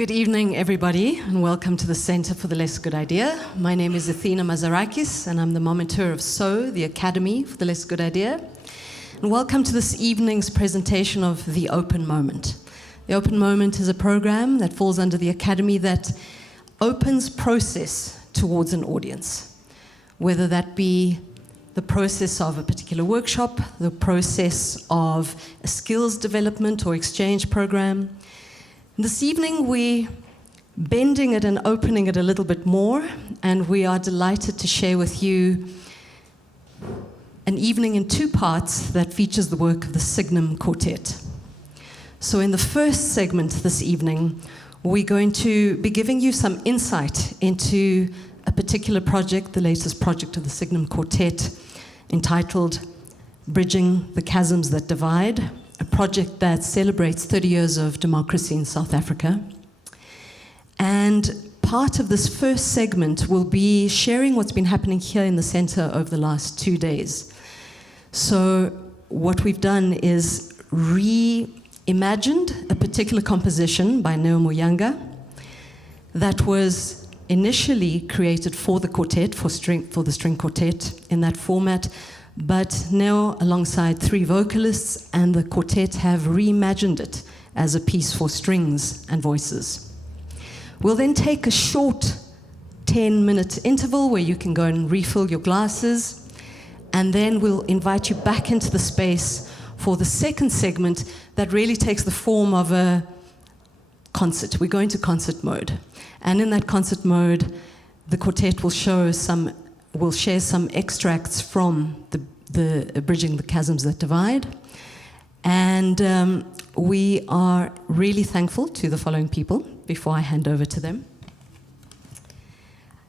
Good evening, everybody, and welcome to the Center for the Less Good Idea. My name is Athena Mazarakis, and I'm the MOMENTEUR of SO, the Academy for the Less Good Idea. And welcome to this evening's presentation of The Open Moment. The Open Moment is a program that falls under the Academy that opens process towards an audience, whether that be the process of a particular workshop, the process of a skills development or exchange program. This evening, we're bending it and opening it a little bit more, and we are delighted to share with you an evening in two parts that features the work of the SIGNUM QUARTET. So in the first segment this evening, we're going to be giving you some insight into a particular project, the latest project of the SIGNUM QUARTET, entitled Bridging the Chasms That Divide, a project that celebrates 30 years of democracy in South Africa. And part of this first segment will be sharing what's been happening here in the center over the last 2 days. So what we've done is reimagined a particular composition by Muyanga that was initially created for the quartet, for the string quartet in that format, but now alongside three vocalists and the quartet have reimagined it as a piece for strings and voices. We'll then take a short 10-minute interval where you can go and refill your glasses, and then we'll invite you back into the space for the second segment that really takes the form of a concert. We're going to concert mode. And in that concert mode, the quartet will share some extracts from the Bridging the Chasms That Divide. And we are really thankful to the following people before I hand over to them.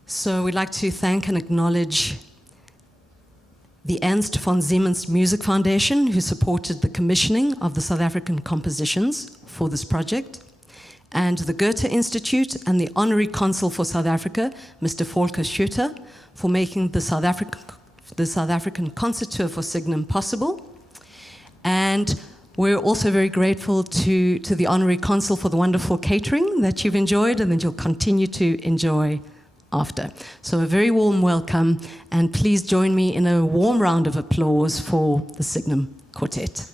So we'd like to thank and acknowledge the Ernst von Siemens Music Foundation, who supported the commissioning of the South African compositions for this project, and the Goethe Institute and the Honorary Consul for South Africa, Mr. Volker Schutter, for making the South African concert tour for SIGNUM possible. And we're also very grateful to the Honorary Consul for the wonderful catering that you've enjoyed and that you'll continue to enjoy after. So a very warm welcome, and please join me in a warm round of applause for the SIGNUM Quartet.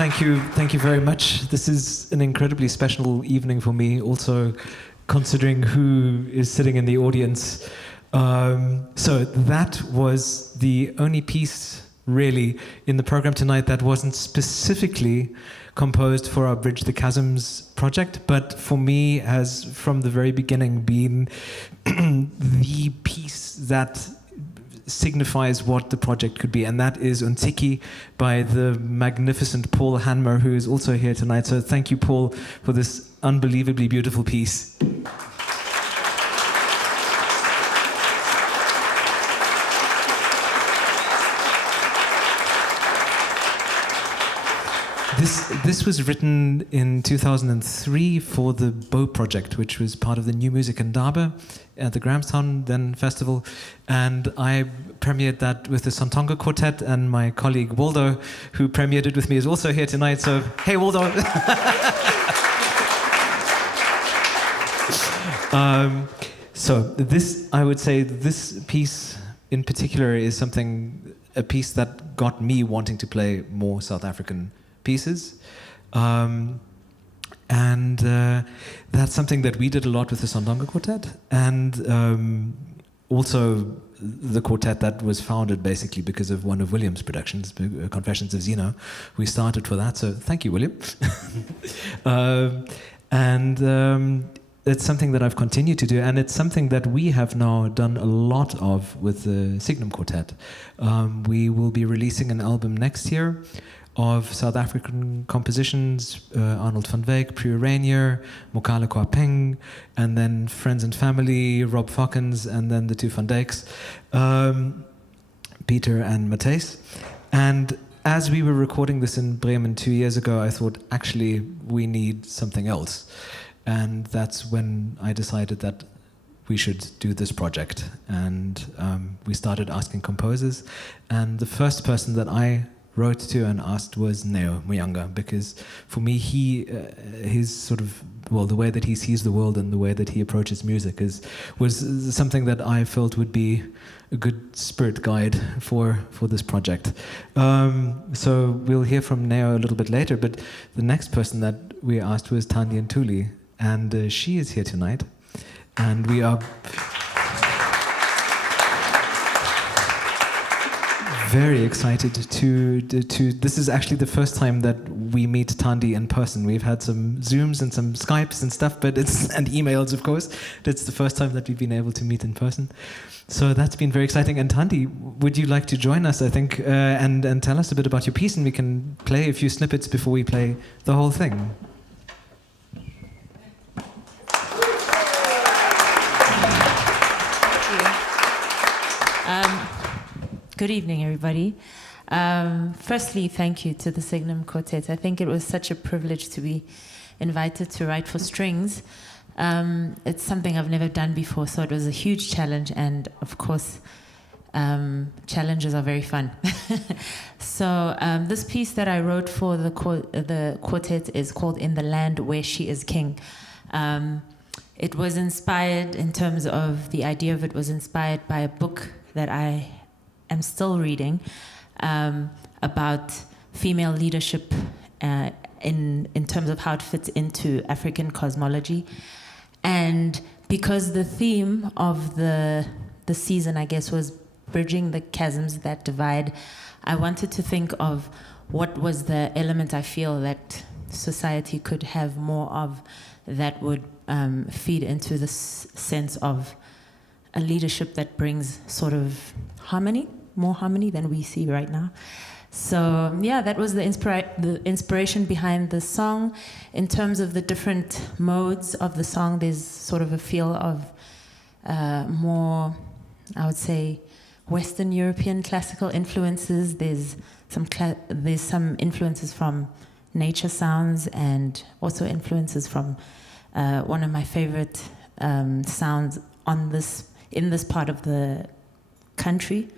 thank you very much. This is an incredibly special evening for me, also considering who is sitting in the audience. So that was the only piece really in the program tonight that wasn't specifically composed for our Bridge the Chasms project, but for me has from the very beginning been the piece that signifies what the project could be, and that is Untsiki by the magnificent Paul Hanmer, who is also here tonight. So thank you, Paul, for this unbelievably beautiful piece. This was written in 2003 for the Bo project, which was part of the New Music in Dabe at the Grahamstown then festival, and I premiered that with the Santonga Quartet, and my colleague Waldo, who premiered it with me, is also here tonight. So hey, Waldo. So this, I would say, this piece in particular is a piece that got me wanting to play more South African pieces, and that's something that we did a lot with the Santonga Quartet, and also the quartet that was founded basically because of one of William's productions, Confessions of Zeno. We started for that, so thank you, William. And it's something that I've continued to do, and it's something that we have now done a lot of with the SIGNUM Quartet. We will be releasing an album next year of South African compositions, Arnold van Wyk, Prue Rainier, Mokale Kwapeng, and then Friends and Family, Rob Fokkens, and then the two Van Dijks, Peter and Matthijs. And as we were recording this in Bremen 2 years ago, I thought, actually, we need something else. And that's when I decided that we should do this project. And we started asking composers. And the first person that I wrote to and asked was Neo Muyanga, because for me, his sort of, well, the way that he sees the world and the way that he approaches music was something that I felt would be a good spirit guide for this project. So we'll hear from Neo a little bit later, but the next person that we asked was Thandi Ntuli, and she is here tonight, and we are very excited to this is actually the first time that we meet Thandi in person. We've had some Zooms and some Skypes and stuff, and emails, of course. But it's the first time that we've been able to meet in person. So that's been very exciting. And Thandi, would you like to join us, I think, and tell us a bit about your piece, and we can play a few snippets before we play the whole thing. Good evening, everybody. Firstly, thank you to the SIGNUM Quartet. I think it was such a privilege to be invited to write for strings. It's something I've never done before, so it was a huge challenge, and of course, challenges are very fun. So this piece that I wrote for the quartet is called In the Land Where She Is King. It was inspired, in terms of the idea of it, was inspired by a book that I am still reading about female leadership in terms of how it fits into African cosmology. And because the theme of the season, I guess, was bridging the chasms that divide, I wanted to think of what was the element I feel that society could have more of that would feed into this sense of a leadership that brings sort of harmony, more harmony than we see right now. So yeah, that was the inspiration behind the song. In terms of the different modes of the song, there's sort of a feel of more, I would say, Western European classical influences. There's some influences from nature sounds, and also influences from one of my favorite sounds in this part of the country,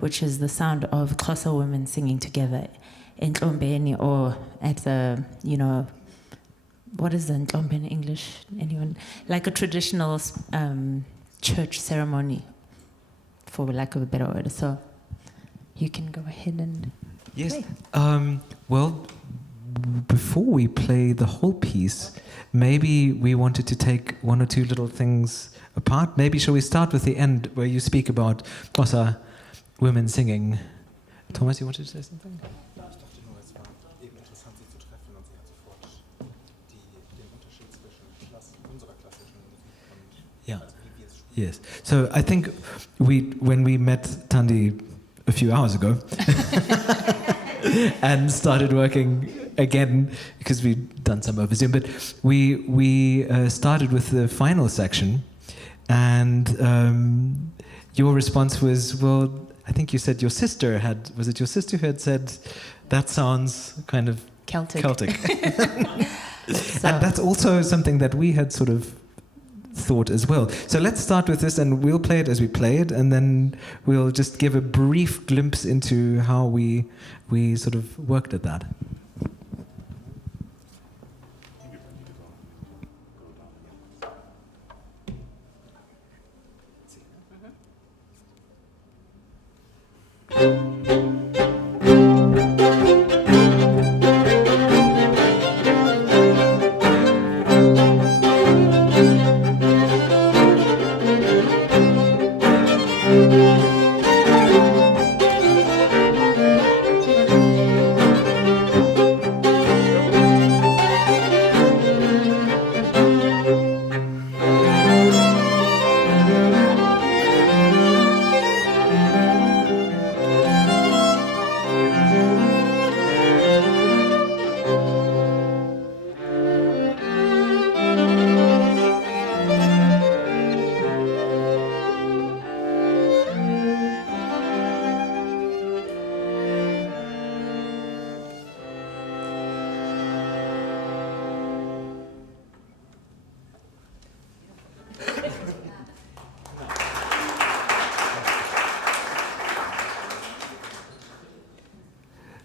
which is the sound of Xhosa women singing together in Ntombeni, or at the, what is the Ntombe in English? Anyone? Like a traditional church ceremony, for lack of a better word. So you can go ahead and yes. play. Well, before we play the whole piece, maybe we wanted to take one or two little things apart. Maybe shall we start with the end where you speak about Xhosa women singing? Thomas, you wanted to say something? Yeah. Yes. So I think when we met Thandi a few hours ago and started working again, because we'd done some over Zoom, but we started with the final section, and your response was, well, I think you said your sister was it your sister who had said, that sounds kind of Celtic. And that's also something that we had sort of thought as well. So let's start with this, and we'll play it as we play it, and then we'll just give a brief glimpse into how we sort of worked at that.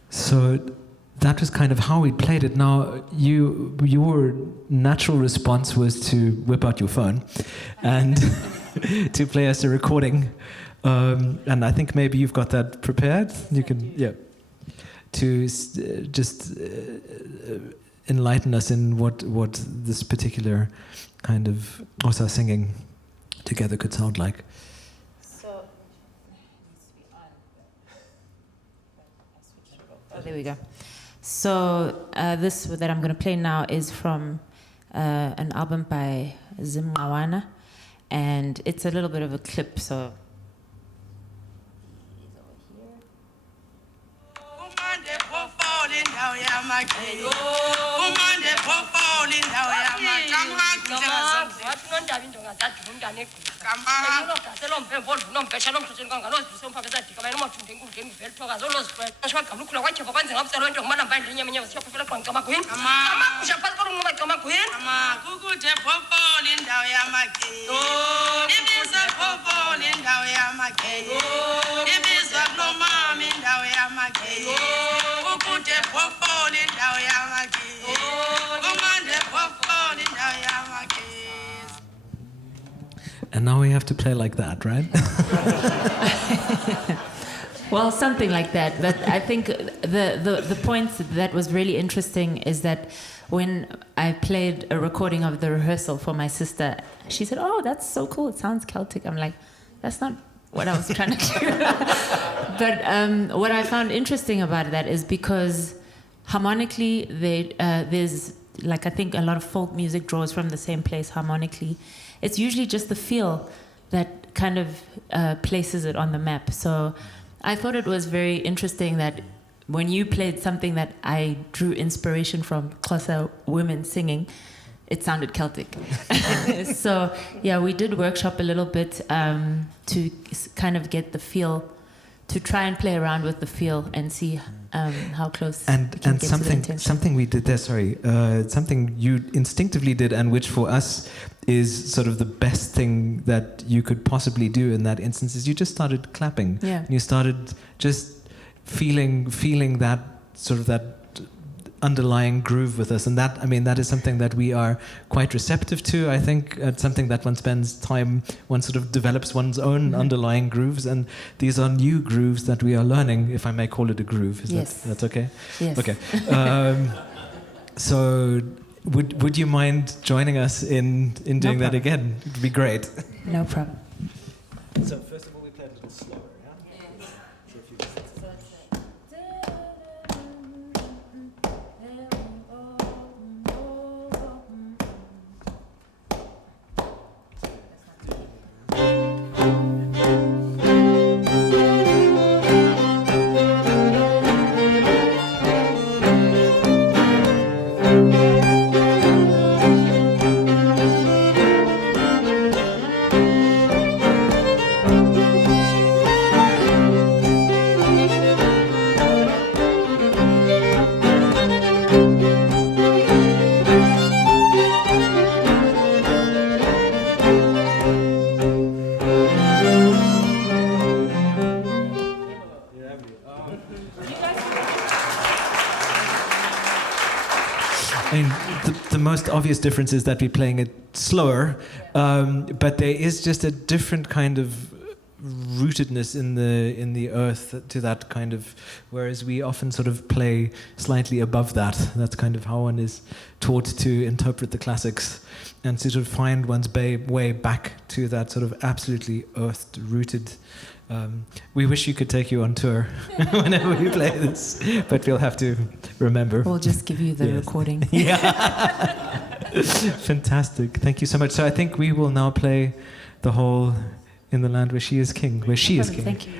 So that was kind of how we played it. Now, your natural response was to whip out your phone and to play us a recording. And I think maybe you've got that prepared. You can, yeah, to just enlighten us in what this particular kind of Xhosa singing together could sound like. There we go. So this that I'm going to play now is from an album by Zimqawana, and it's a little bit of a clip. So. And now we have to play like that, right? Well, something like that. But I think the point that was really interesting is that when I played a recording of the rehearsal for my sister, she said, "Oh, that's so cool. It sounds Celtic." I'm like, that's not what I was trying to do. But what I found interesting about that is because harmonically, there's, like, I think a lot of folk music draws from the same place harmonically. It's usually just the feel that kind of places it on the map. So I thought it was very interesting that when you played something that I drew inspiration from, Xhosa women singing, it sounded Celtic. So yeah, we did workshop a little bit to kind of get the feel, to try and play around with the feel and see how close. And something we did there. Something you instinctively did, and which for us is sort of the best thing that you could possibly do in that instance, is you just started clapping. Yeah. And you started just feeling that sort of that underlying groove with us, and that, I mean, that is something that we are quite receptive to. I think it's something that one spends time, one sort of develops one's own underlying grooves, and these are new grooves that we are learning, if I may call it a groove. That's okay? Yes. Okay. So would you mind joining us in doing that again? It'd be great. No problem. So first of all, we play a little slower, yeah? So if you the most obvious difference is that we're playing it slower, but there is just a different kind of rootedness in the earth to that kind of, whereas we often sort of play slightly above that. That's kind of how one is taught to interpret the classics and to sort of find one's way back to that sort of absolutely earth-rooted. We wish you could take you on tour whenever we play this, but we'll have to remember. We'll just give you the recording. Yeah. Fantastic. Thank you so much. So I think we will now play the whole In the Land Where She Is King, where she is king. Thank you.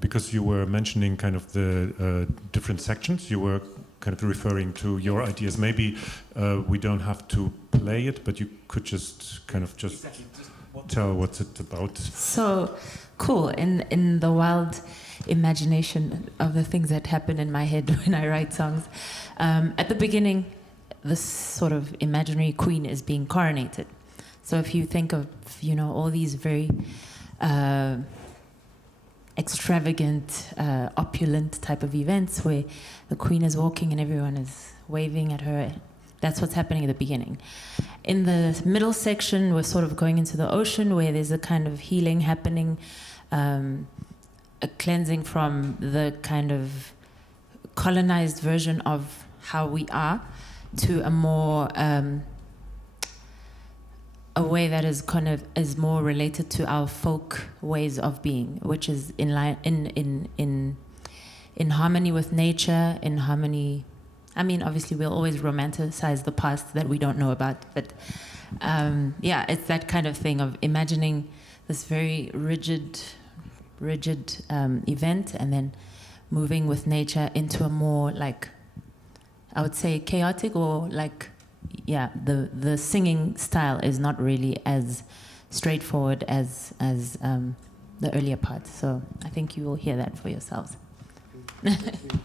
Because you were mentioning kind of the different sections, you were kind of referring to your ideas. Maybe we don't have to play it, but you could just kind of tell what's it about. So cool. In the wild imagination of the things that happen in my head when I write songs, at the beginning, this sort of imaginary queen is being coronated. So if you think of, all these very extravagant, opulent type of events where the queen is walking and everyone is waving at her, that's what's happening at the beginning. In the middle section, we're sort of going into the ocean where there's a kind of healing happening, a cleansing from the kind of colonized version of how we are to a more a way that is more related to our folk ways of being, which is in harmony with nature, in harmony. I mean, obviously, we'll always romanticize the past that we don't know about, but it's that kind of thing of imagining this very rigid event and then moving with nature into a more, like, I would say chaotic, or like, the singing style is not really as straightforward as the earlier parts. So I think you will hear that for yourselves. Yes, exactly.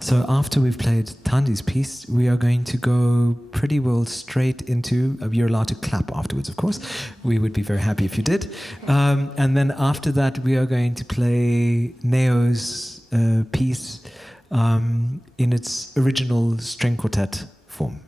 So after we've played Thandi's piece, we are going to go pretty well straight into, you're allowed to clap afterwards, of course. We would be very happy if you did. And then after that, we are going to play Neo's piece in its original string quartet form.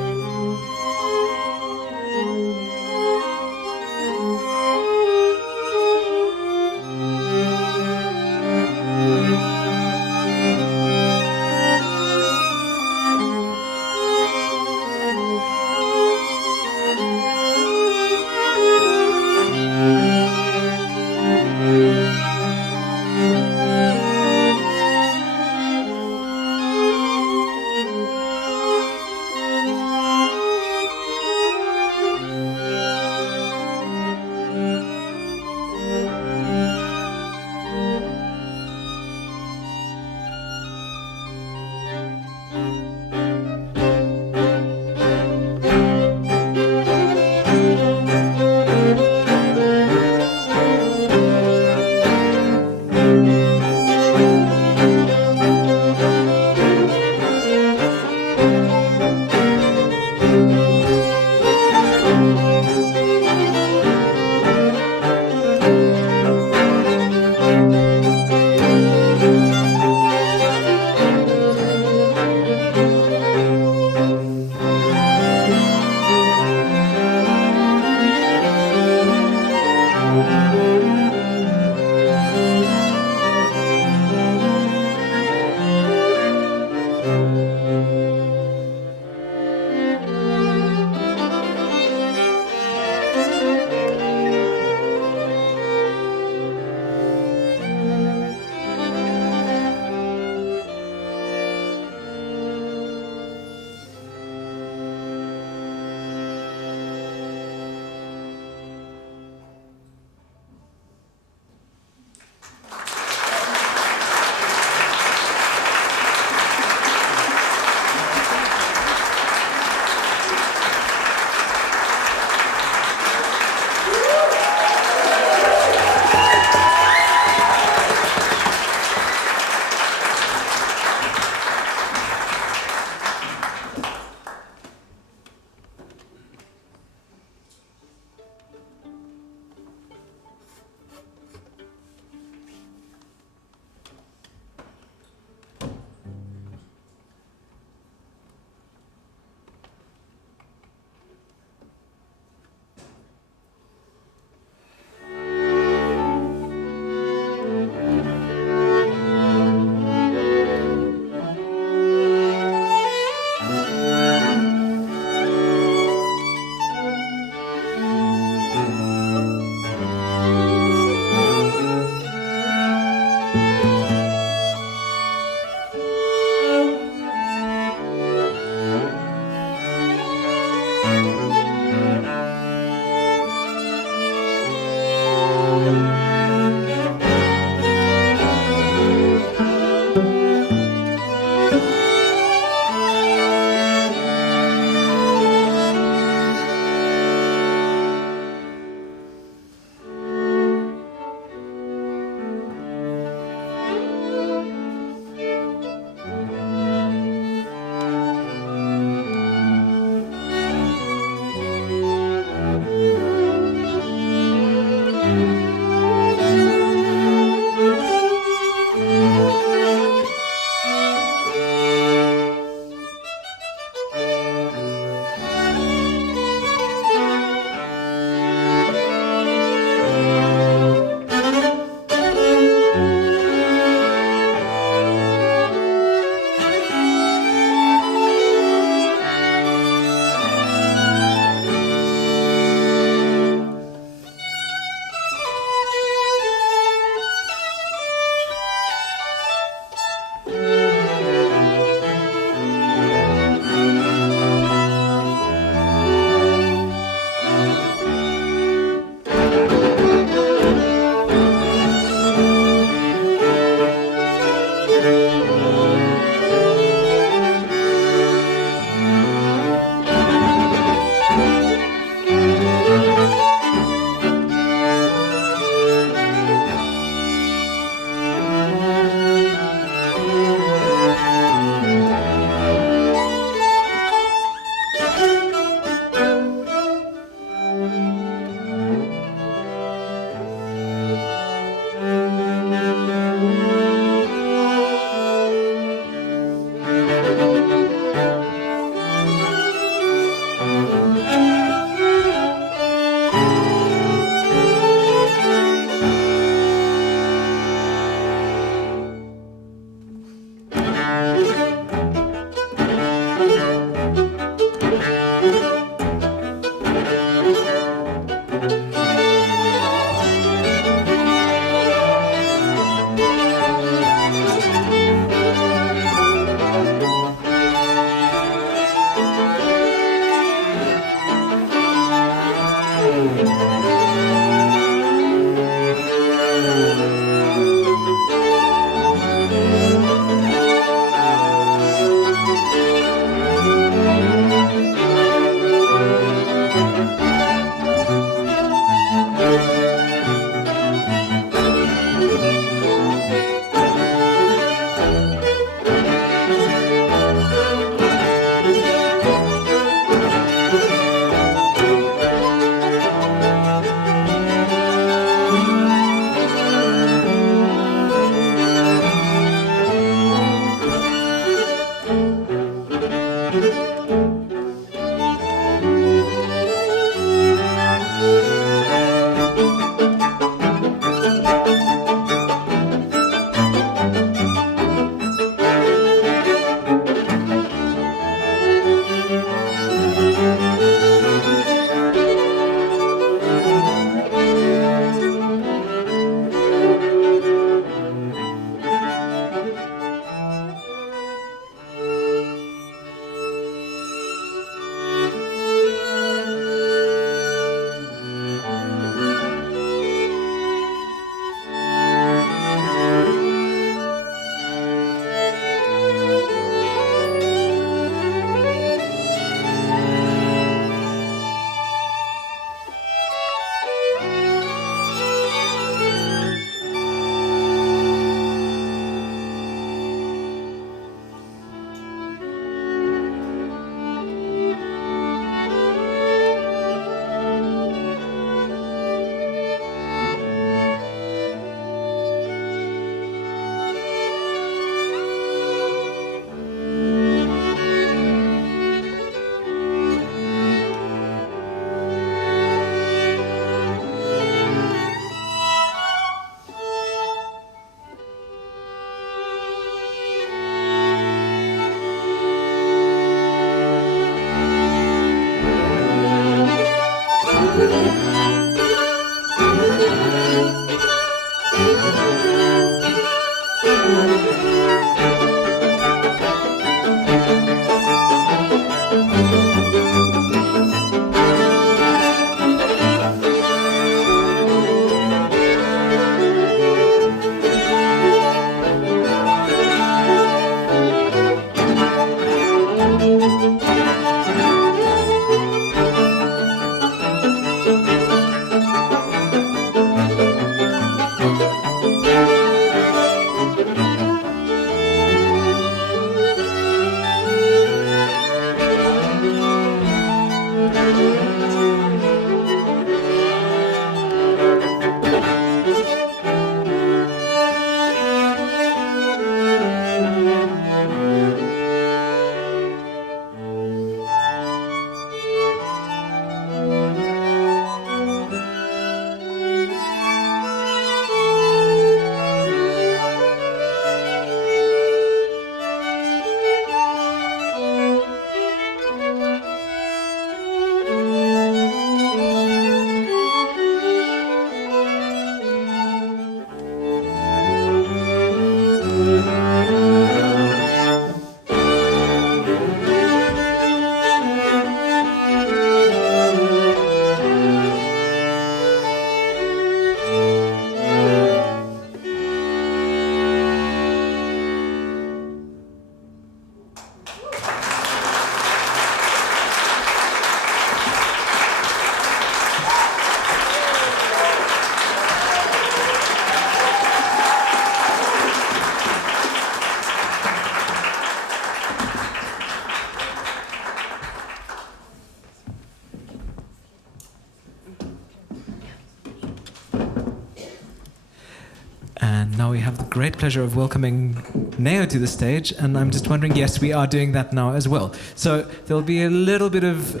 now we have the great pleasure of welcoming Neo to the stage, and I'm just wondering, yes, we are doing that now as well. So there'll be a little bit of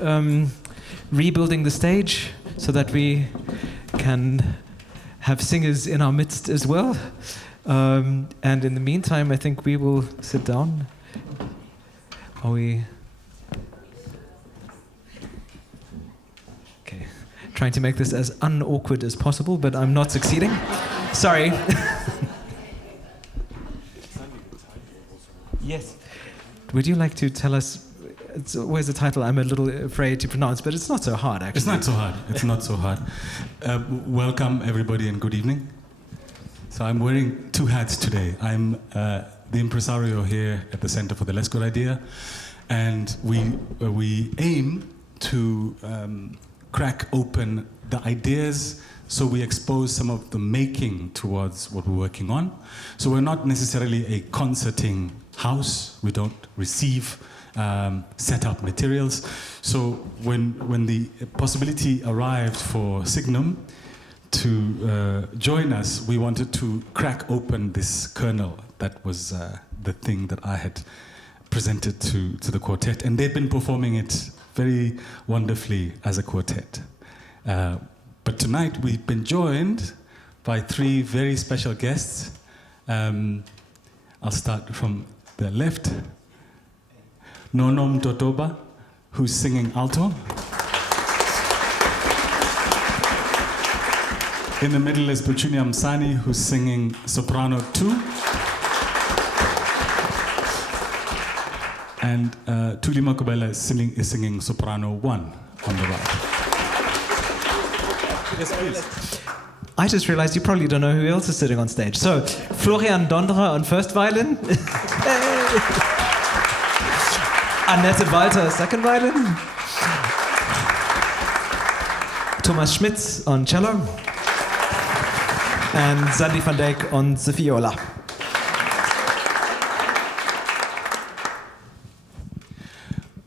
rebuilding the stage so that we can have singers in our midst as well. And in the meantime, I think we will sit down. Are we... Okay. Trying to make this as unawkward as possible, but I'm not succeeding. Sorry. Yes. Would you like to tell us, where's the title? I'm a little afraid to pronounce, but it's not so hard, actually. It's not so hard. It's not so hard. Welcome, everybody, and good evening. So I'm wearing two hats today. I'm the impresario here at the Center for the Less Good Idea, and we aim to crack open the ideas, so we expose some of the making towards what we're working on. So we're not necessarily a concerting house. We don't receive set up materials. So when the possibility arrived for SIGNUM to join us, we wanted to crack open this kernel that was the thing that I had presented to the quartet, and they've been performing it very wonderfully as a quartet. But tonight we've been joined by three very special guests. I'll start from the left. Mtotoba, who's singing alto. In the middle is Pertunia Msani, who's singing soprano 2. And Ntuli Magubane is singing soprano 1 on the right. Yes, please. I just realized you probably don't know who else is sitting on stage. So, Florian Donderer on first violin. Annette Walther, second violin. Schmitz on cello. And Xandi van Dijk on the viola.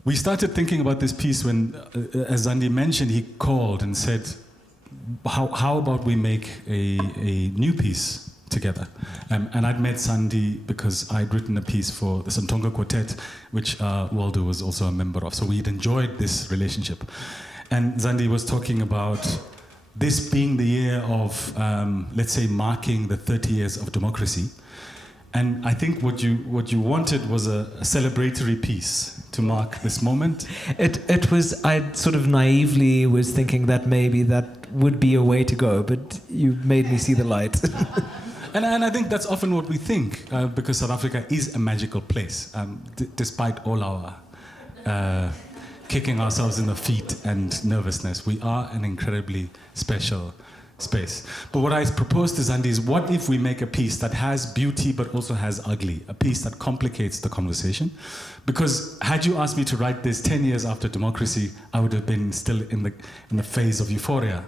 We started thinking about this piece when, as Xandi mentioned, he called and said, how about we make a new piece together? And I'd met Xandi because I'd written a piece for the SIGNUM QUARTET, which Waldo was also a member of. So we'd enjoyed this relationship. And Xandi was talking about this being the year of, let's say, marking the 30 years of democracy. And I think what you wanted was a celebratory piece to mark this moment. It was, I sort of naively was thinking that maybe that would be a way to go, but you made me see the light. And I think that's often what we think, because South Africa is a magical place, despite all our kicking ourselves in the feet and nervousness. We are an incredibly special space. But what I proposed to Xandi is, what if we make a piece that has beauty but also has ugly, a piece that complicates the conversation? Because had you asked me to write this 10 years after democracy, I would have been still in the phase of euphoria.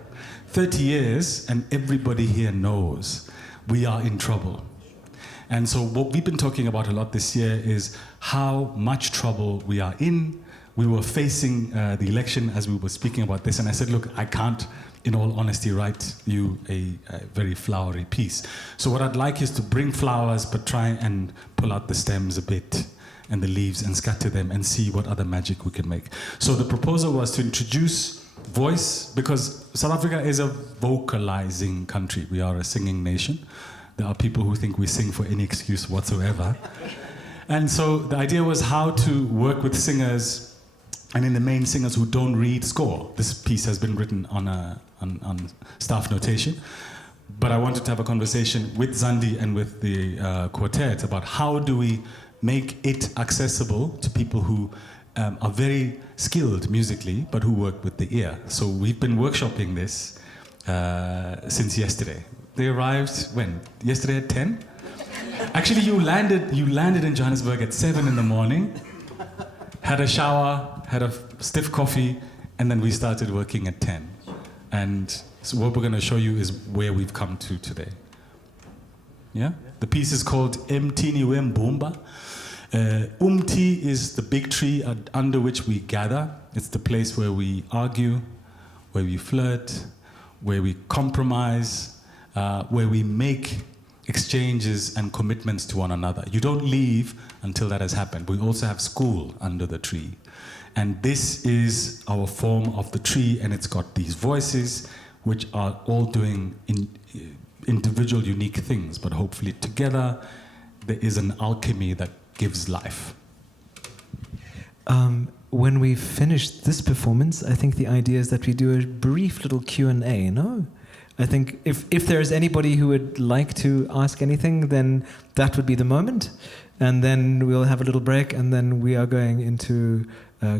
30 years, and everybody here knows we are in trouble. And so what we've been talking about a lot this year is how much trouble we are in. We were facing the election as we were speaking about this, and I said, look, I can't, in all honesty, write you a very flowery piece. So what I'd like is to bring flowers, but try and pull out the stems a bit and the leaves and scatter them and see what other magic we can make. So the proposal was to introduce voice, because South Africa is a vocalizing country. We are a singing nation. There are people who think we sing for any excuse whatsoever. And so the idea was how to work with singers, and in the main, singers who don't read score. This piece has been written on staff notation. But I wanted to have a conversation with Xandi and with the quartet about how do we make it accessible to people who are very skilled musically, but who work with the ear. So we've been workshopping this since yesterday. They arrived when? Yesterday at 10? Actually, you landed in Johannesburg at 7 in the morning, had a shower, had a stiff coffee, and then we started working at 10. And so what we're going to show you is where we've come to today. Yeah? The piece is called eMthini Mbumba. Umti is the big tree under which we gather. It's the place where we argue, where we flirt, where we compromise, where we make exchanges and commitments to one another. You don't leave until that has happened. We also have school under the tree. And this is our form of the tree, and it's got these voices which are all doing individual, unique things, but hopefully together there is an alchemy that gives life. When we finish this performance, I think the idea is that we do a brief little Q&A, no? I think if there is anybody who would like to ask anything, then that would be the moment. And then we'll have a little break, and then we are going into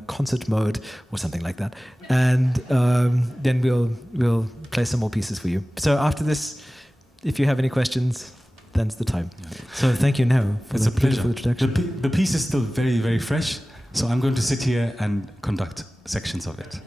concert mode or something like that. And then we'll play some more pieces for you. So after this, if you have any questions, then's the time. Yeah. So thank you now for it's the a pleasure. beautiful introduction. The piece is still very, very fresh, so I'm going to sit here and conduct sections of it.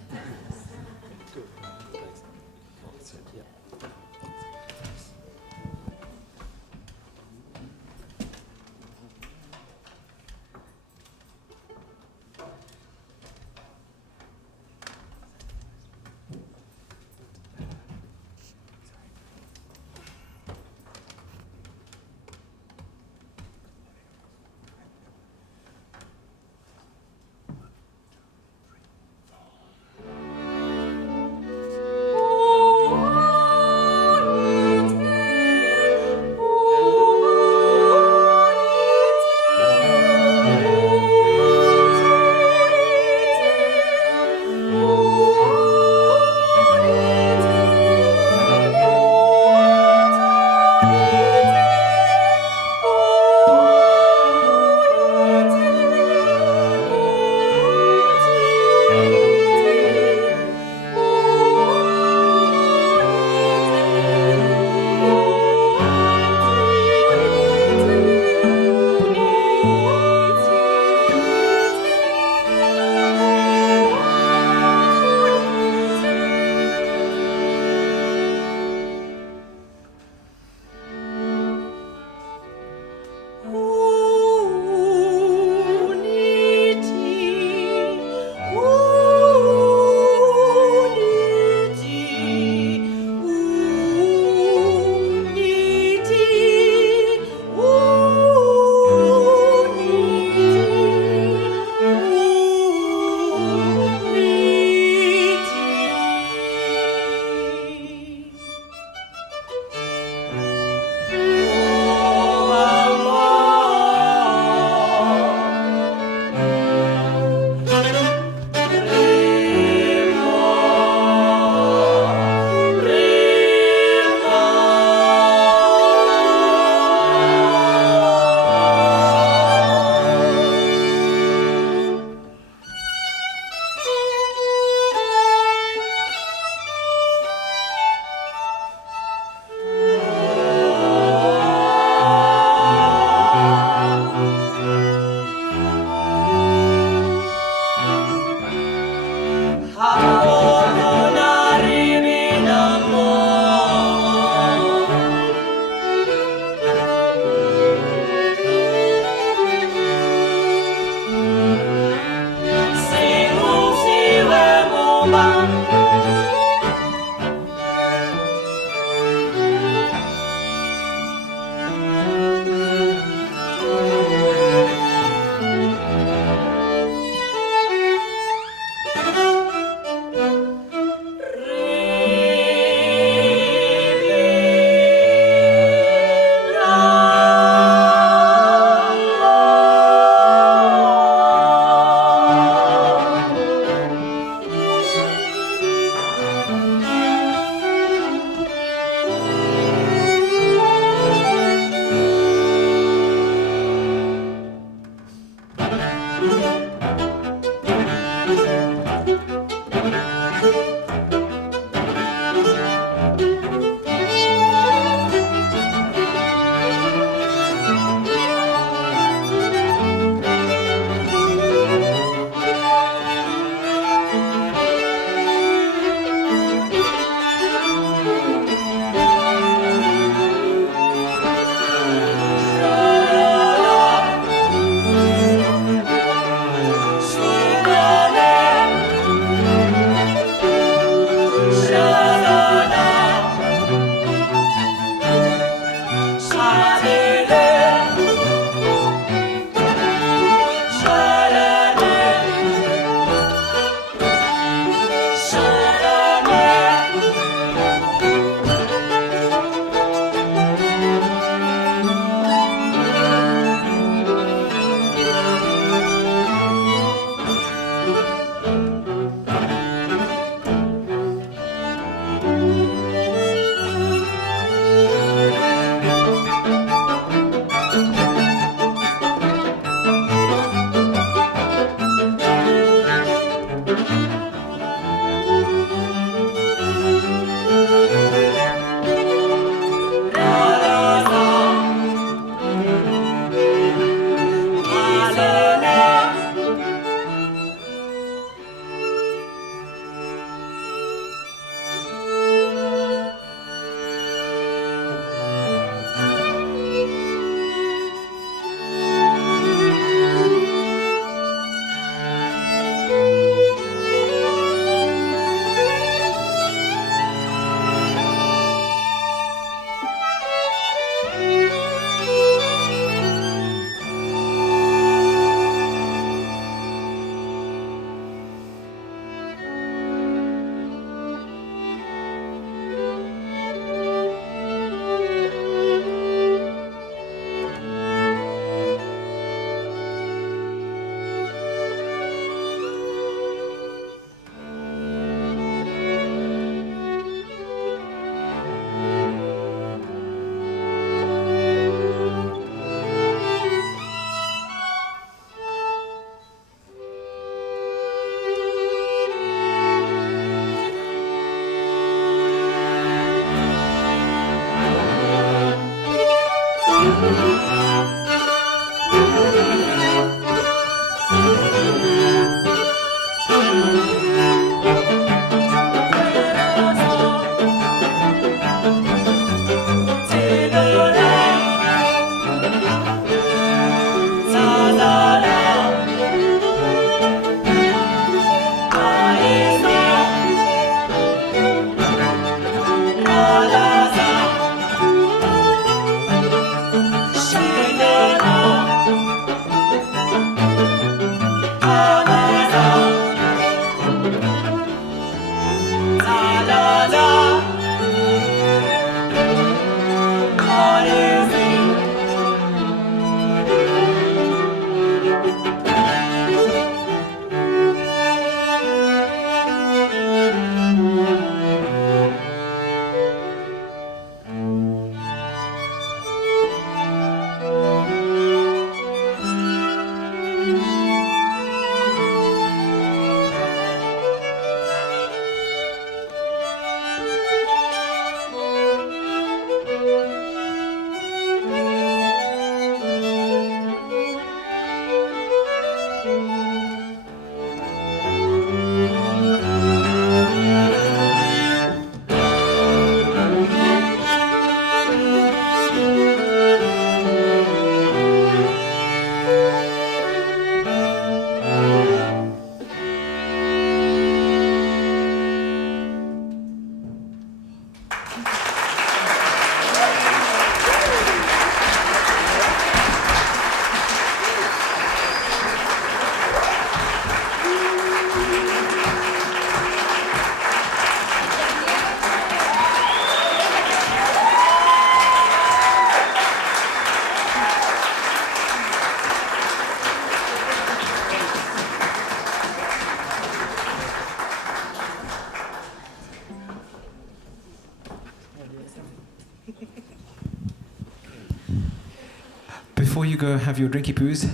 before you go have your drinky poos,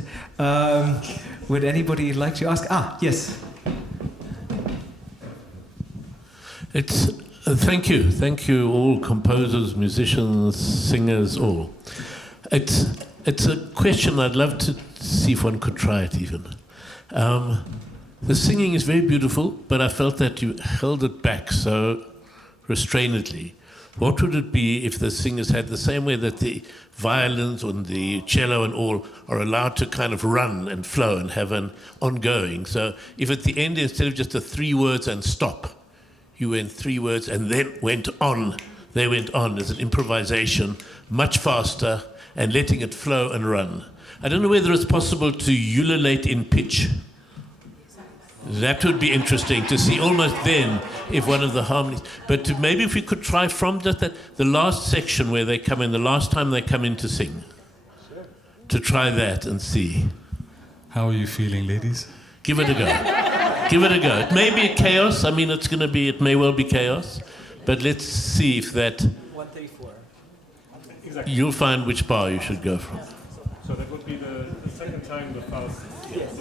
would anybody like to ask? Yes. It's thank you all composers, musicians, singers, all. It's a question I'd love to see if one could try it even. The singing is very beautiful, but I felt that you held it back so restrainedly. What would it be if the singers had the same way that the violins and the cello and all are allowed to kind of run and flow and have an ongoing? So if at the end, instead of just the 3 words and stop, you went 3 words and then went on, they went on as an improvisation, much faster, and letting it flow and run. I don't know whether it's possible to ululate in pitch. That would be interesting to see almost then if one of the harmonies, but maybe if we could try from just that, the last section where they come in, the last time they come in to sing, to try that and see. How are you feeling, ladies? Give it a go. Give it a go. It may be chaos. I mean, it may well be chaos, but let's see if that, 1, 3, 4. you'll find which bar you should go from. So that would be the second time the fast. Yes.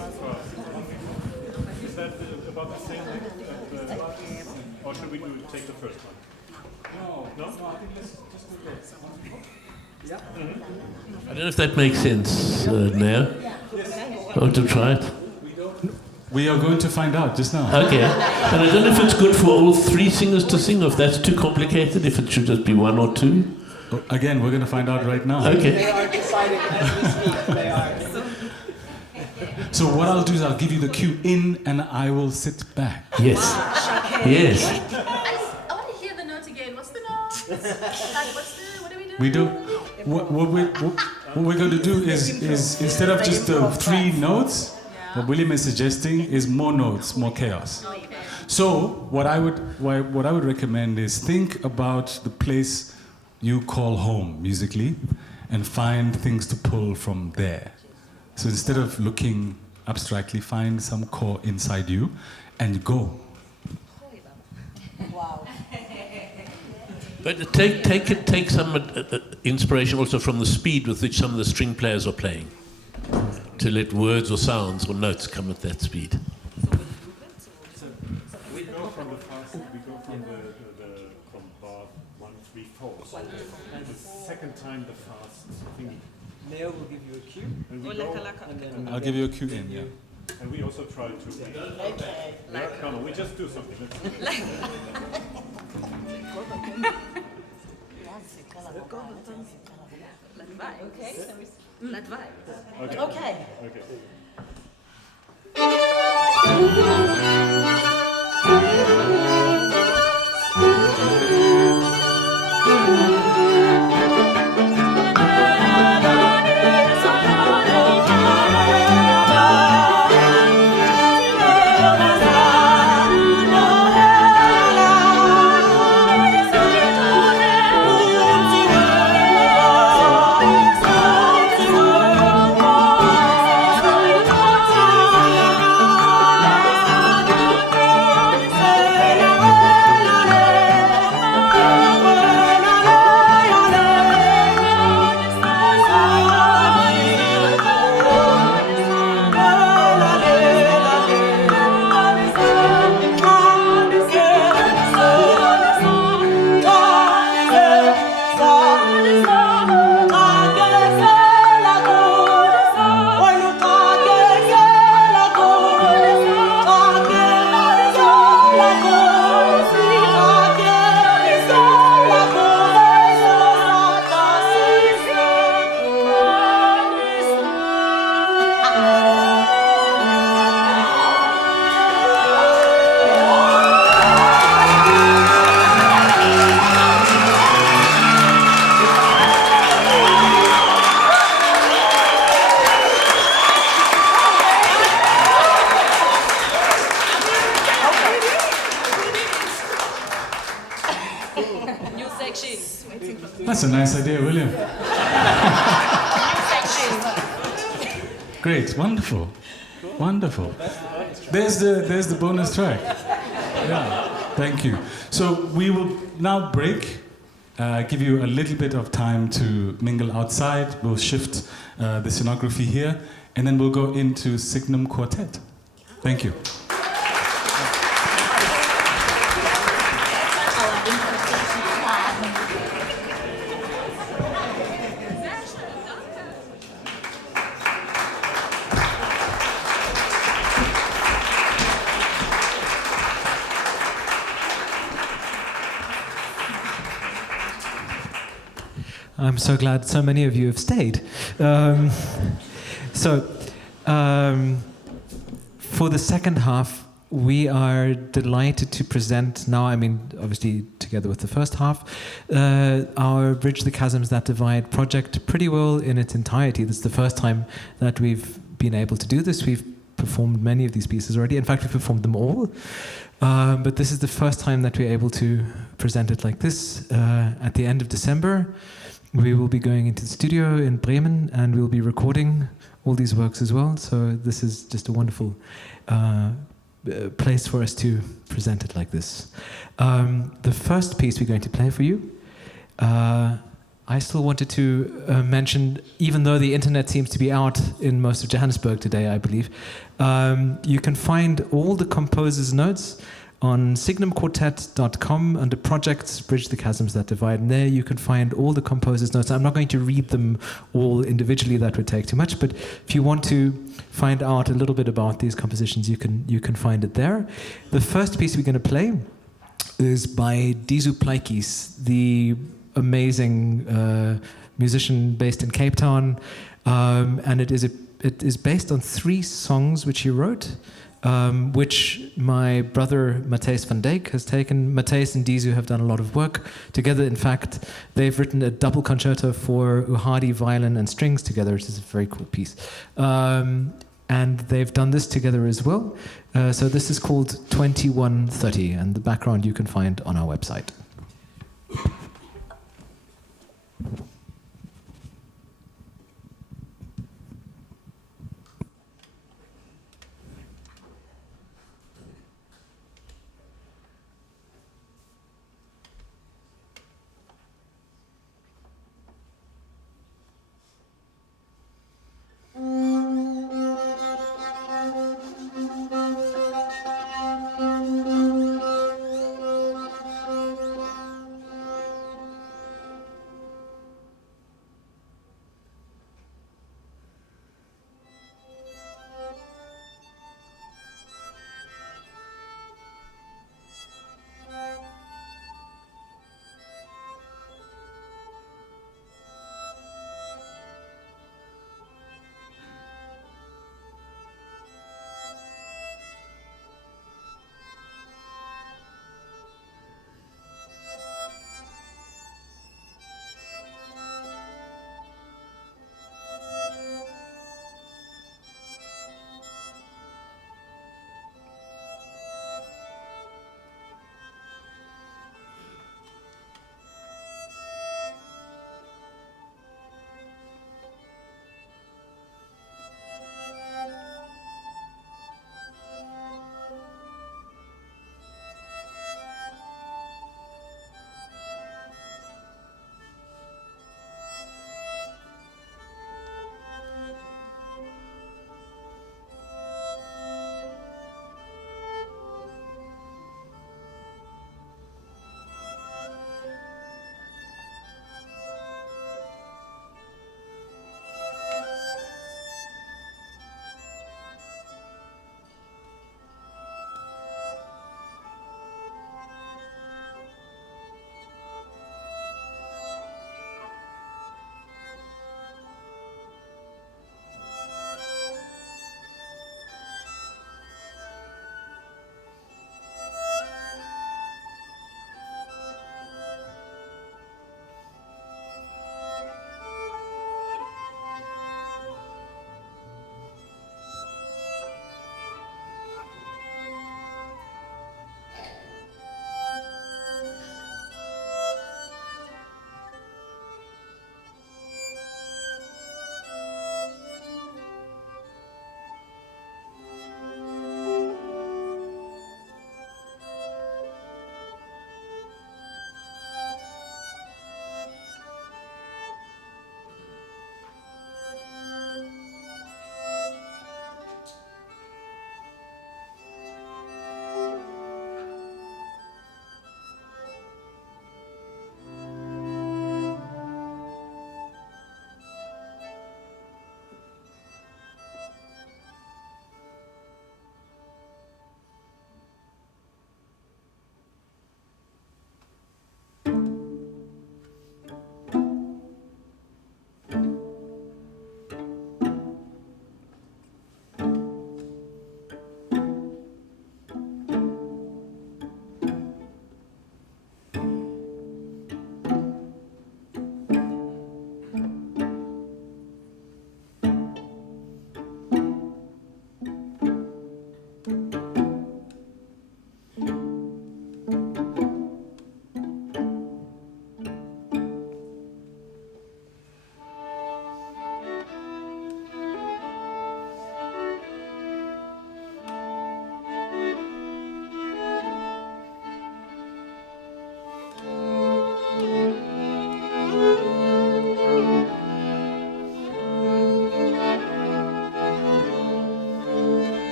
Is that about the same or should we take the first one? No? I think let's just do this. Yeah. Mm-hmm. I don't know if that makes sense, Neo. Want to try it? We are going to find out just now. Okay. And I don't know if it's good for all 3 singers to sing, or if that's too complicated, if it should just be 1 or 2. Again, we're going to find out right now. Okay. They are deciding as we speak. They are. So what I'll do is I'll give you the cue in and I will sit back. Yes. Yes. I want to hear the note again. What's the note? What do we do? We do. What we're going to do is instead of just the 3 notes, what William is suggesting is more notes, more chaos. So what I would recommend is think about the place you call home musically and find things to pull from there. So instead of looking abstractly, find some core inside you and go. Wow. But take some inspiration also from the speed with which some of the string players are playing, to let words or sounds or notes come at that speed. We go from the fast. We go from from bar 1, 3, 4. So the second time the fast thingy. Neo will give you a cue. And we go, and then I'll give you a cue in, yeah. And we also try to. Okay. Come on, we just do something. Let's do it. Okay. Let vibe. Okay. Okay. Okay. That's a nice idea, William. Great, wonderful, wonderful. There's the bonus track. Yeah, thank you. So we will now break give you a little bit of time to mingle outside. We'll shift the scenography here, and then we'll go into SIGNUM QUARTET. Thank you. I'm so glad so many of you have stayed. For the second half, we are delighted to present now, I mean, obviously together with the first half, our Bridge the Chasms That Divide project pretty well in its entirety. This is the first time that we've been able to do this. We've performed many of these pieces already. In fact, we've performed them all. But this is the first time that we're able to present it like this. At the end of December, we will be going into the studio in Bremen and we'll be recording all these works as well. So this is just a wonderful place for us to present it like this. The first piece we're going to play for you, I still wanted to mention, even though the internet seems to be out in most of Johannesburg today, I believe, you can find all the composer's notes on signumquartet.com under projects, Bridge the Chasms That Divide. And there you can find all the composer's notes. I'm not going to read them all individually, that would take too much, but if you want to find out a little bit about these compositions, you can find it there. The first piece we're going to play is by Dizu Plaatjies, the amazing musician based in Cape Town. And it is based on 3 songs which he wrote, which my brother Matthijs van Dijk has taken. Matthijs and Dizu have done a lot of work together. In fact, they've written a double concerto for Uhadi violin and strings together, which is a very cool piece. And they've done this together as well. So this is called 2130, and the background you can find on our website.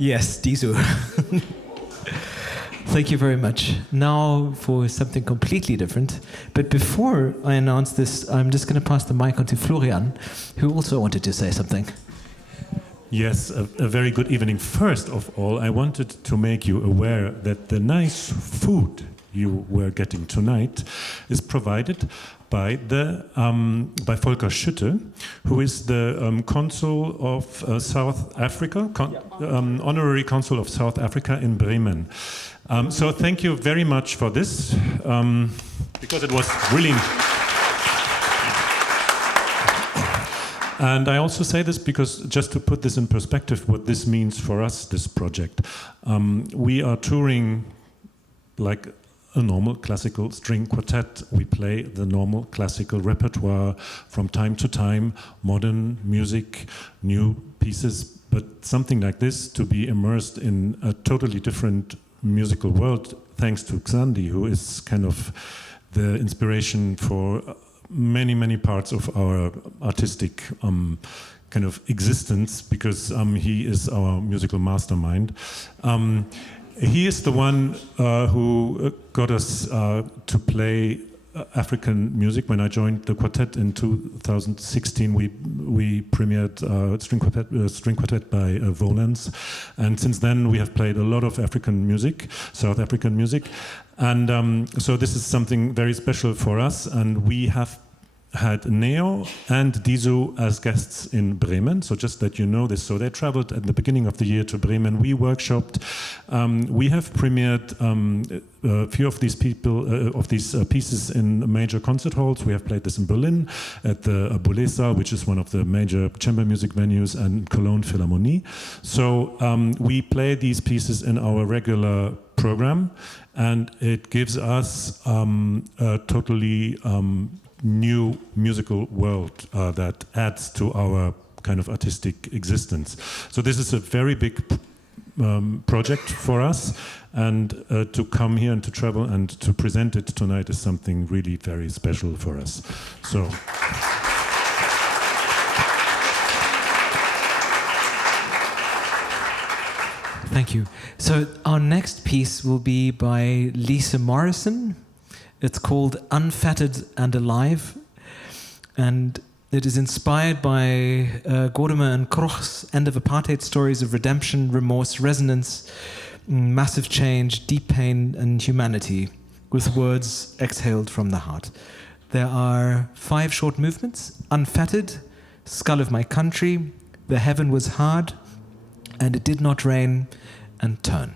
Yes, Dizu. Thank you very much. Now for something completely different. But before I announce this, I'm just going to pass the mic on to Florian, who also wanted to say something. Yes, a very good evening. First of all, I wanted to make you aware that the nice food you were getting tonight is provided by by Volker Schütte, who is the consul of South Africa, honorary consul of South Africa in Bremen. So thank you very much for this, because it was really. And I also say this because, just to put this in perspective, what this means for us, this project. We are touring like a normal classical string quartet. We play the normal classical repertoire from time to time, modern music, new pieces, but something like this, to be immersed in a totally different musical world, thanks to Xandi, who is kind of the inspiration for many, many parts of our artistic kind of existence, because he is our musical mastermind. He is the one who got us to play African music. When I joined the quartet in 2016, we premiered string quartet by Volans, and since then we have played a lot of African music, South African music, and so this is something very special for us. And we have had Neo and Dizu as guests in Bremen, so just that you know this. So they traveled at the beginning of the year to Bremen. We workshopped. We have premiered a few of these pieces in major concert halls. We have played this in Berlin at the Boulez, which is one of the major chamber music venues, and Cologne Philharmonie. So we play these pieces in our regular program, and it gives us a totally new musical world that adds to our kind of artistic existence. So this is a very big project for us, and to come here and to travel and to present it tonight is something really very special for us. So. Thank you. So our next piece will be by Lise Morrison. It's called Unfettered and Alive, and it is inspired by Gordema and Kroch's end of apartheid stories of redemption, remorse, resonance, massive change, deep pain, and humanity, with words exhaled from the heart. There are 5 short movements: Unfettered, Skull of My Country, The Heaven Was Hard, and It Did Not Rain, and Turn.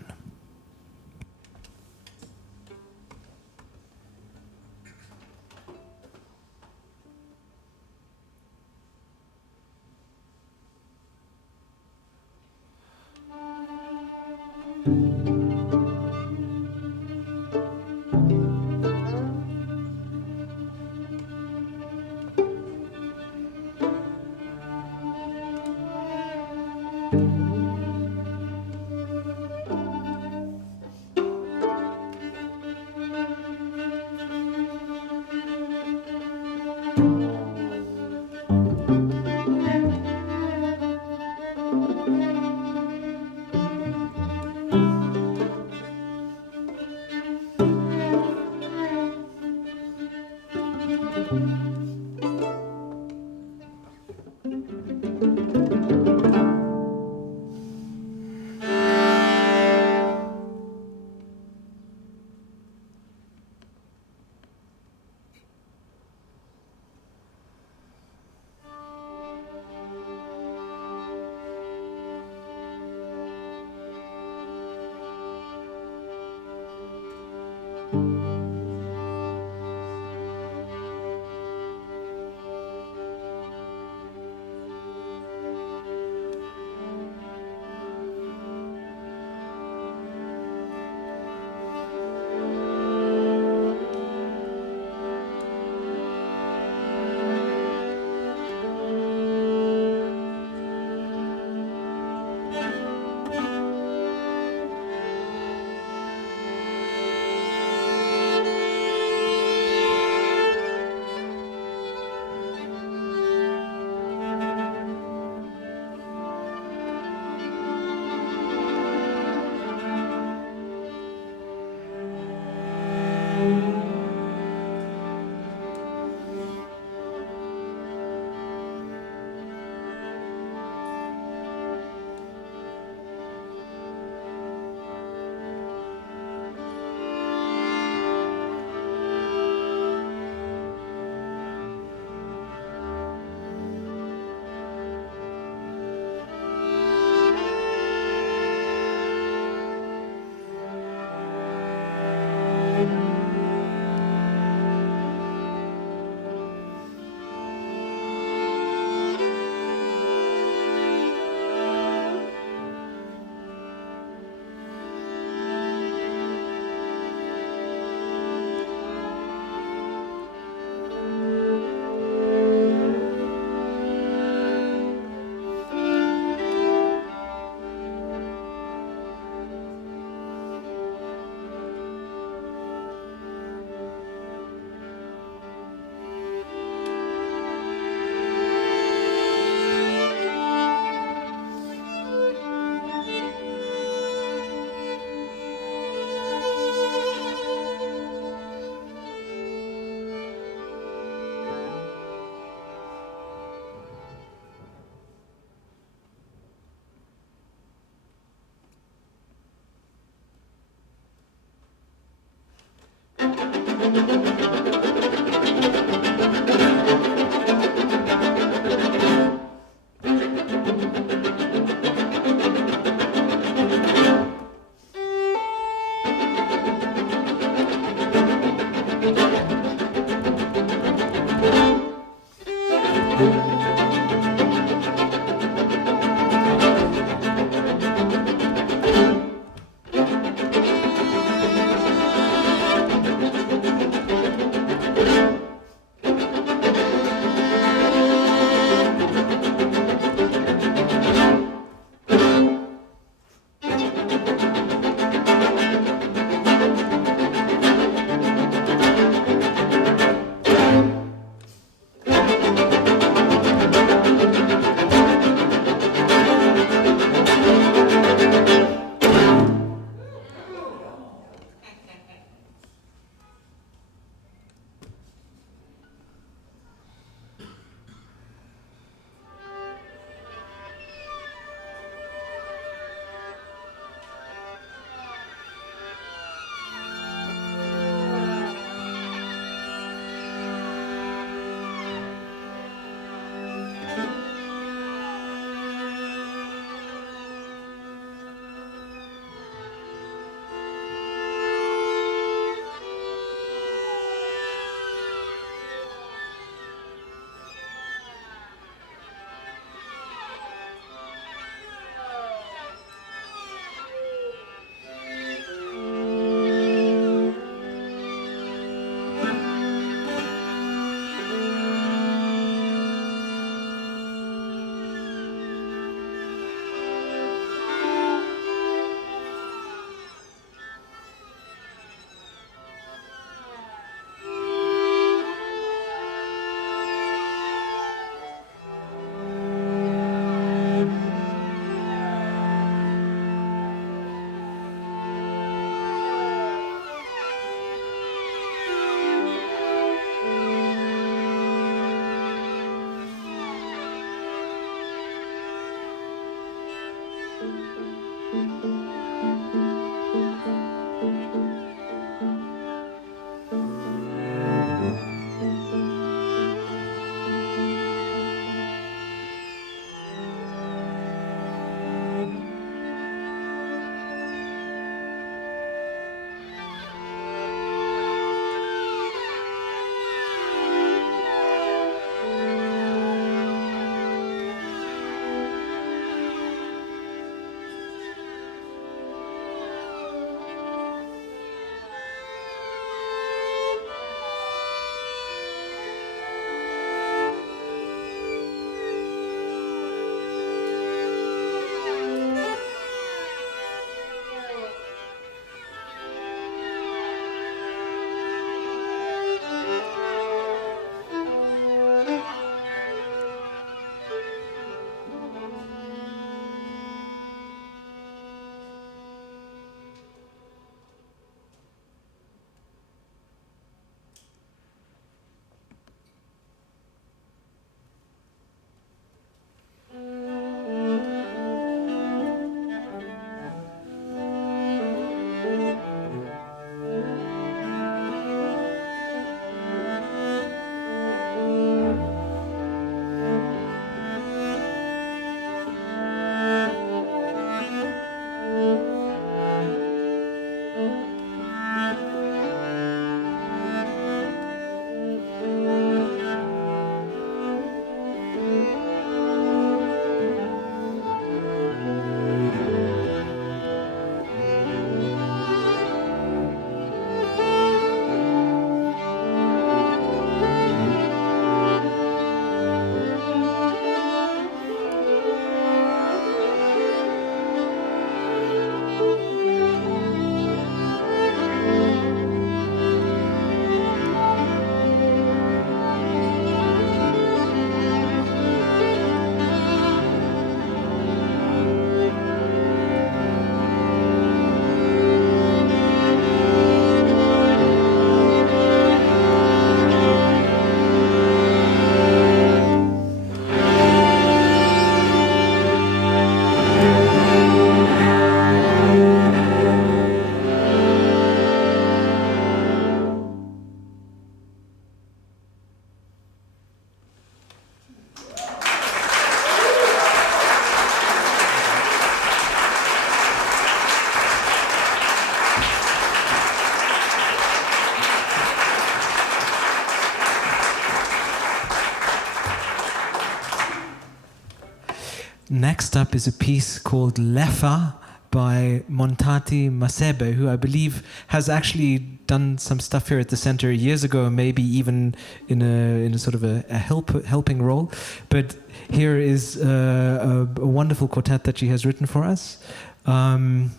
next up is a piece called Lefa by Montati Masebe, who I believe has actually done some stuff here at the center years ago, maybe even in a sort of a helping role. But here is a wonderful quartet that she has written for us. And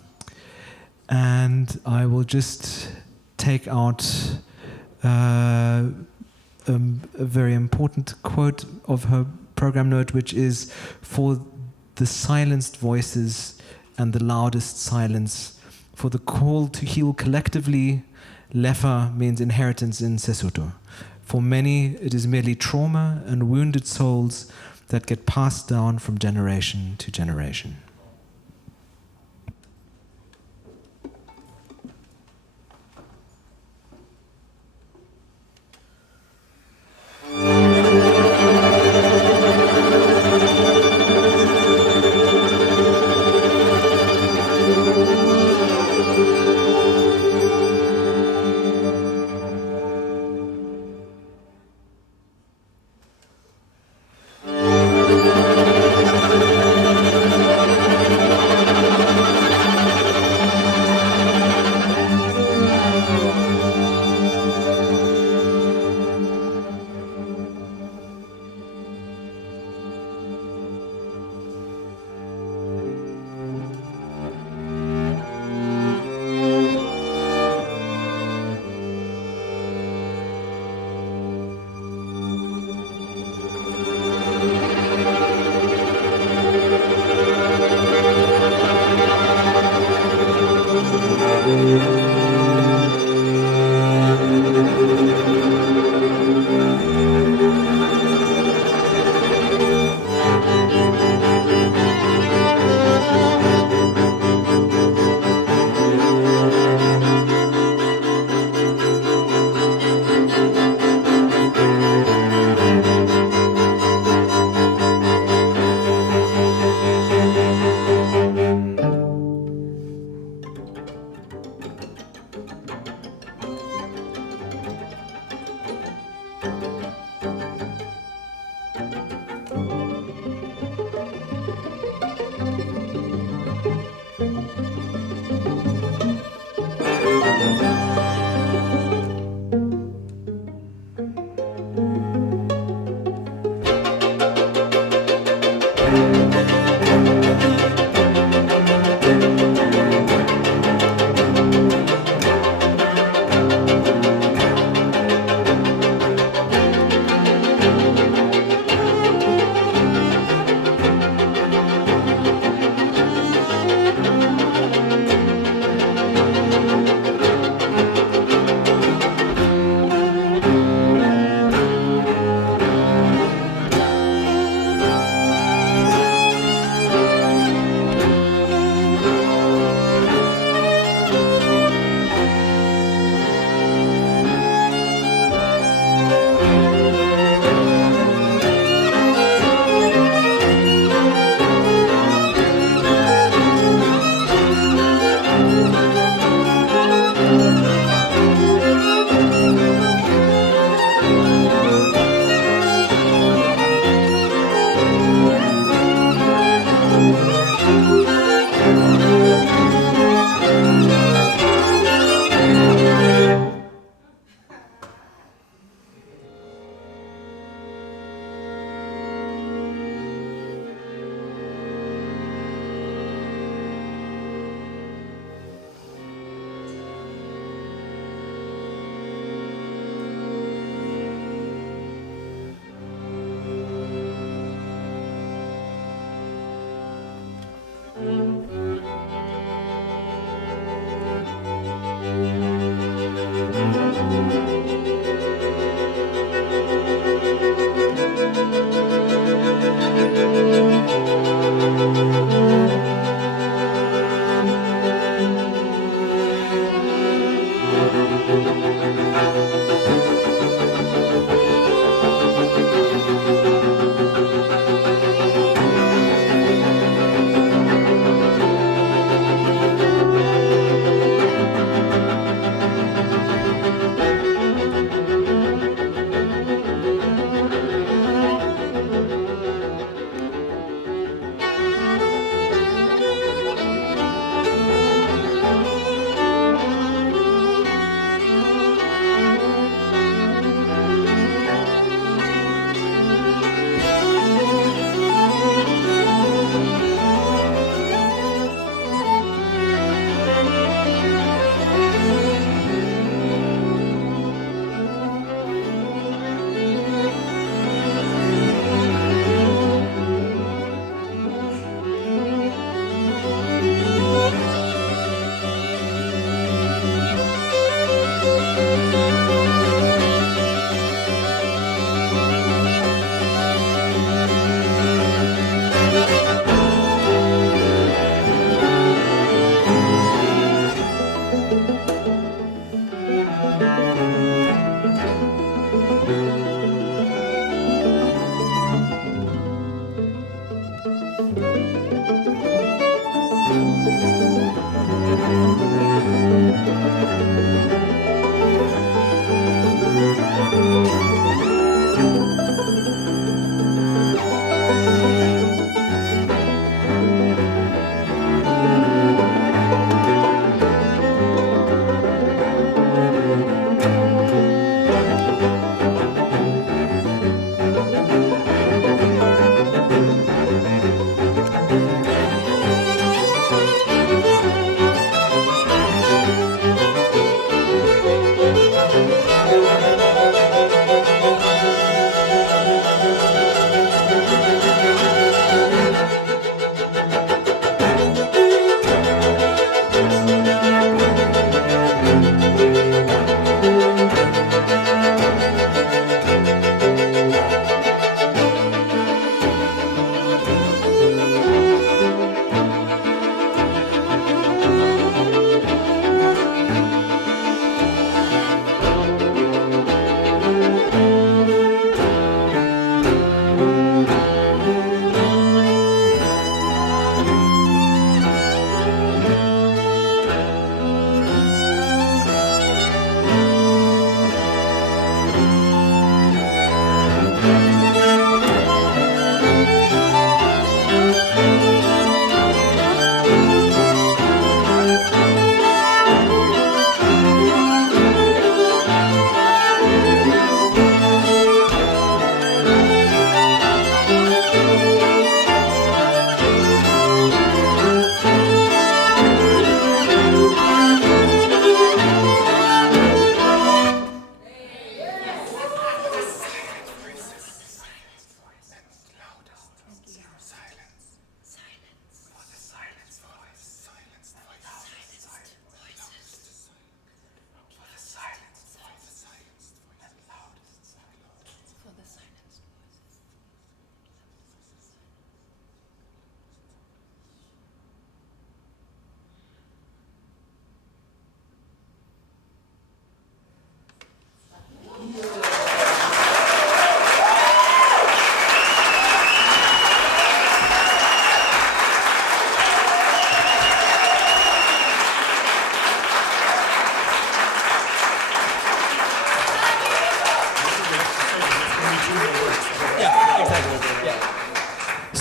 I will just take out a very important quote of her program note, which is, "For the silenced voices and the loudest silence, for the call to heal collectively, Lefa means inheritance in Sesotho. For many, it is merely trauma and wounded souls that get passed down from generation to generation."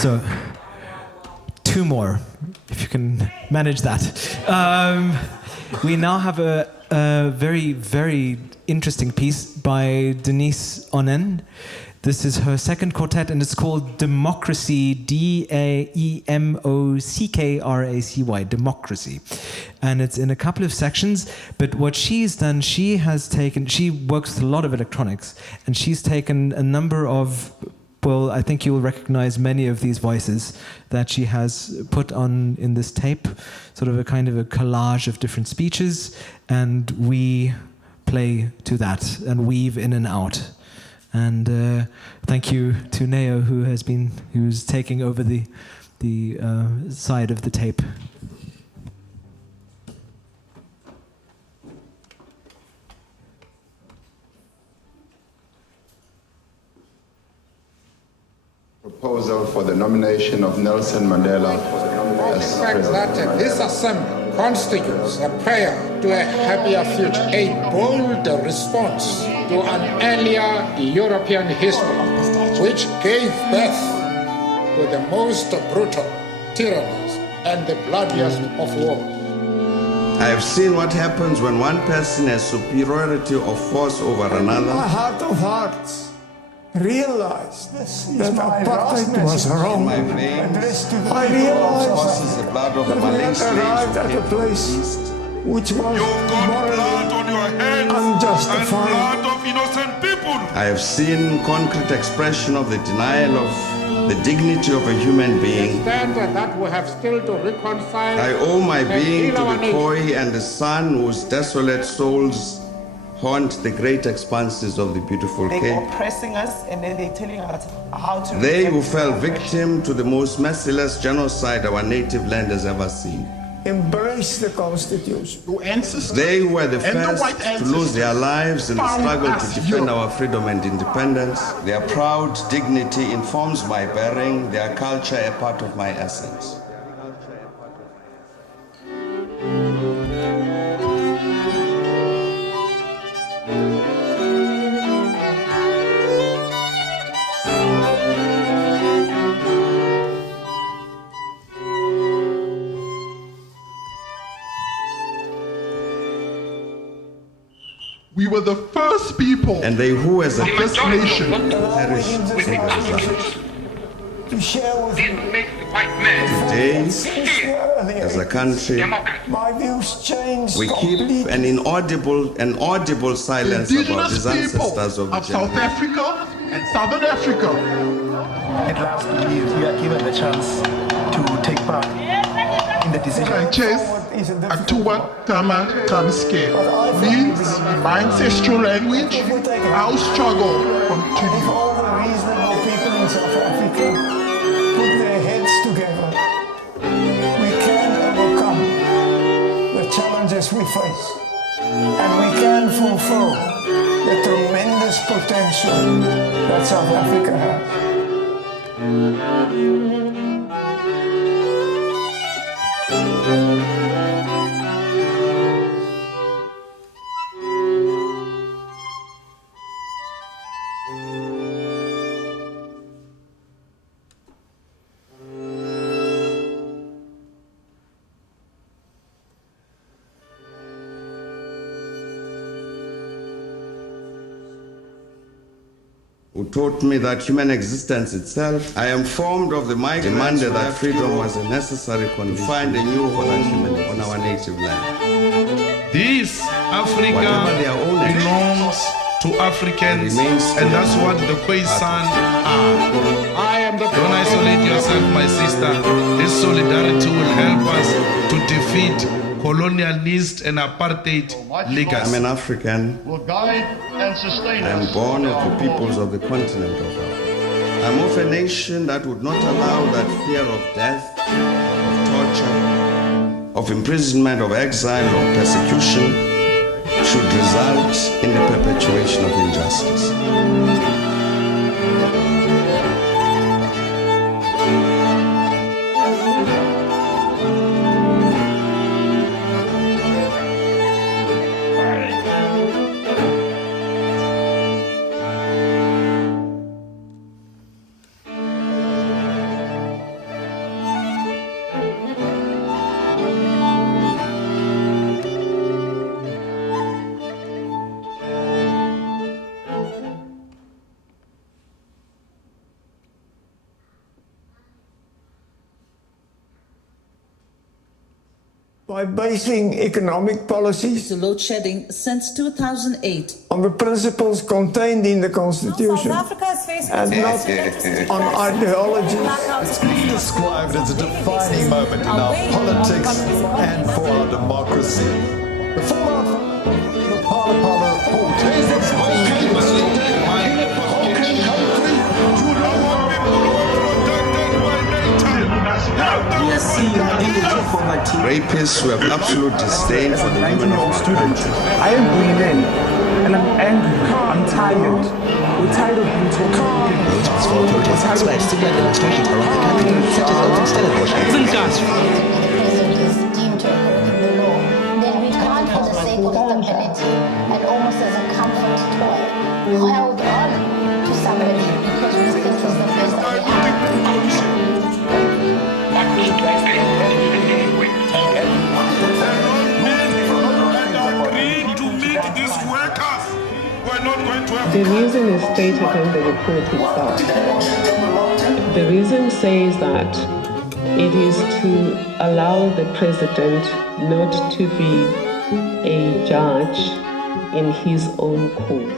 So, 2 more, if you can manage that. We now have a very, very interesting piece by Denise Onen. This is her second quartet, and it's called Democracy, Daemockracy, Democracy. And it's in a couple of sections, but what she's done, she works with a lot of electronics, and she's taken a number of, well, I think you'll recognize many of these voices that she has put on in this tape, sort of a kind of a collage of different speeches, and we play to that and weave in and out. And thank you to Neo, who's taking over the side of the tape. Proposal for the nomination of Nelson Mandela as president. That this assembly constitutes a prayer to a happier future, a bold response to an earlier European history which gave birth to the most brutal tyrannies and the bloodiest of wars. I have seen what happens when one person has superiority of force over another. In my heart of hearts, realized that apartheid was wrong. I realized that we had arrived at a place which was morally unjustified. I have seen concrete expression of the denial of the dignity of a human being. That we have still to reconcile. I owe my being to the koi and the sun whose desolate souls haunt the great expanses of the beautiful Cape. They're oppressing us and then they're telling us how to... They who fell victim to the most merciless genocide our native land has ever seen. Embrace the Constitution. They who were the first to lose their lives in the struggle to defend our freedom and independence. Their proud dignity informs my bearing, their culture a part of my essence. We were the first people, and they who as a first nation perished in the result. To share with you. Today, as a country, My views changed we keep an audible silence about these ancestors of the South Africa and Southern Africa. At last, we are given the chance to take part in the decision. Sanchez Atua Tama Tamske means my ancestral language. Our struggle continues. All the reasonable people in South Africa put their heads together, we can overcome the challenges we face, and we can fulfill the tremendous potential that South Africa has. who taught me that human existence itself, I am formed of the mighty demanded that freedom was a necessary condition to find a new home for that human on our native land. This Africa belongs to Africans, and that's what the Khoisan are. Don't isolate yourself, my sister. This solidarity will help us to defeat colonialist and apartheid legacy. I'm an African. Will guide and sustain I am born of the peoples of the continent of Africa. I'm of a nation that would not allow that fear of death, of torture, of imprisonment, of exile, or persecution should result in the perpetuation of injustice. by basing economic policies to load shedding since 2008 on the principles contained in the Constitution and not on ideologies. It's been described as a defining moment in our politics and for our democracy. The fallout from the Pala Portuguese We are seeing digital poverty. Rapists who have absolute disdain for the women of our country. I am breathing and I'm angry, I'm tired. We're tired of being told to be Agents for authorities expect to get demonstrations around the country, such as open television. Deemed to have broken the law, then regard for the sake of stability and almost as a comfort toy, held on to somebody because we think he's the best that we have. The reason is stated in the report itself. The reason says that it is to allow the president not to be a judge in his own court.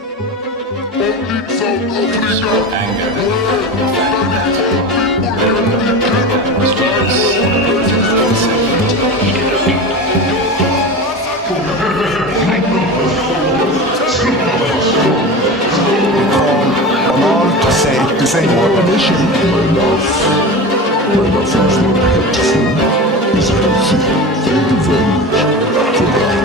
To say more permission. My love is not helpful, is healthy. Thank you very much for that.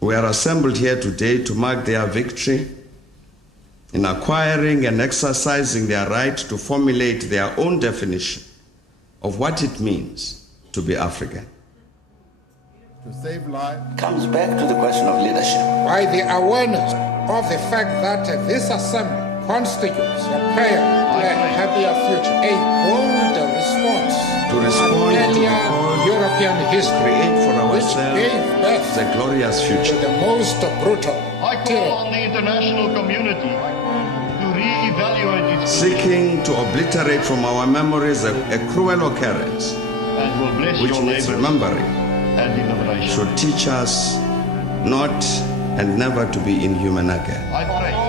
We are assembled here today to mark their victory in acquiring and exercising their right to formulate their own definition of what it means to be African. To save lives comes back to the question of leadership. By the awareness of the fact that this assembly constitutes a prayer to a happier future, a bold response to respond earlier to European history, for which ourselves gave birth the glorious future. to the most brutal I call on the international community to re-evaluate its seeking to obliterate from our memories a cruel occurrence and will bless which your needs labor remembering and innovation. should teach us not and never to be inhuman again. I pray.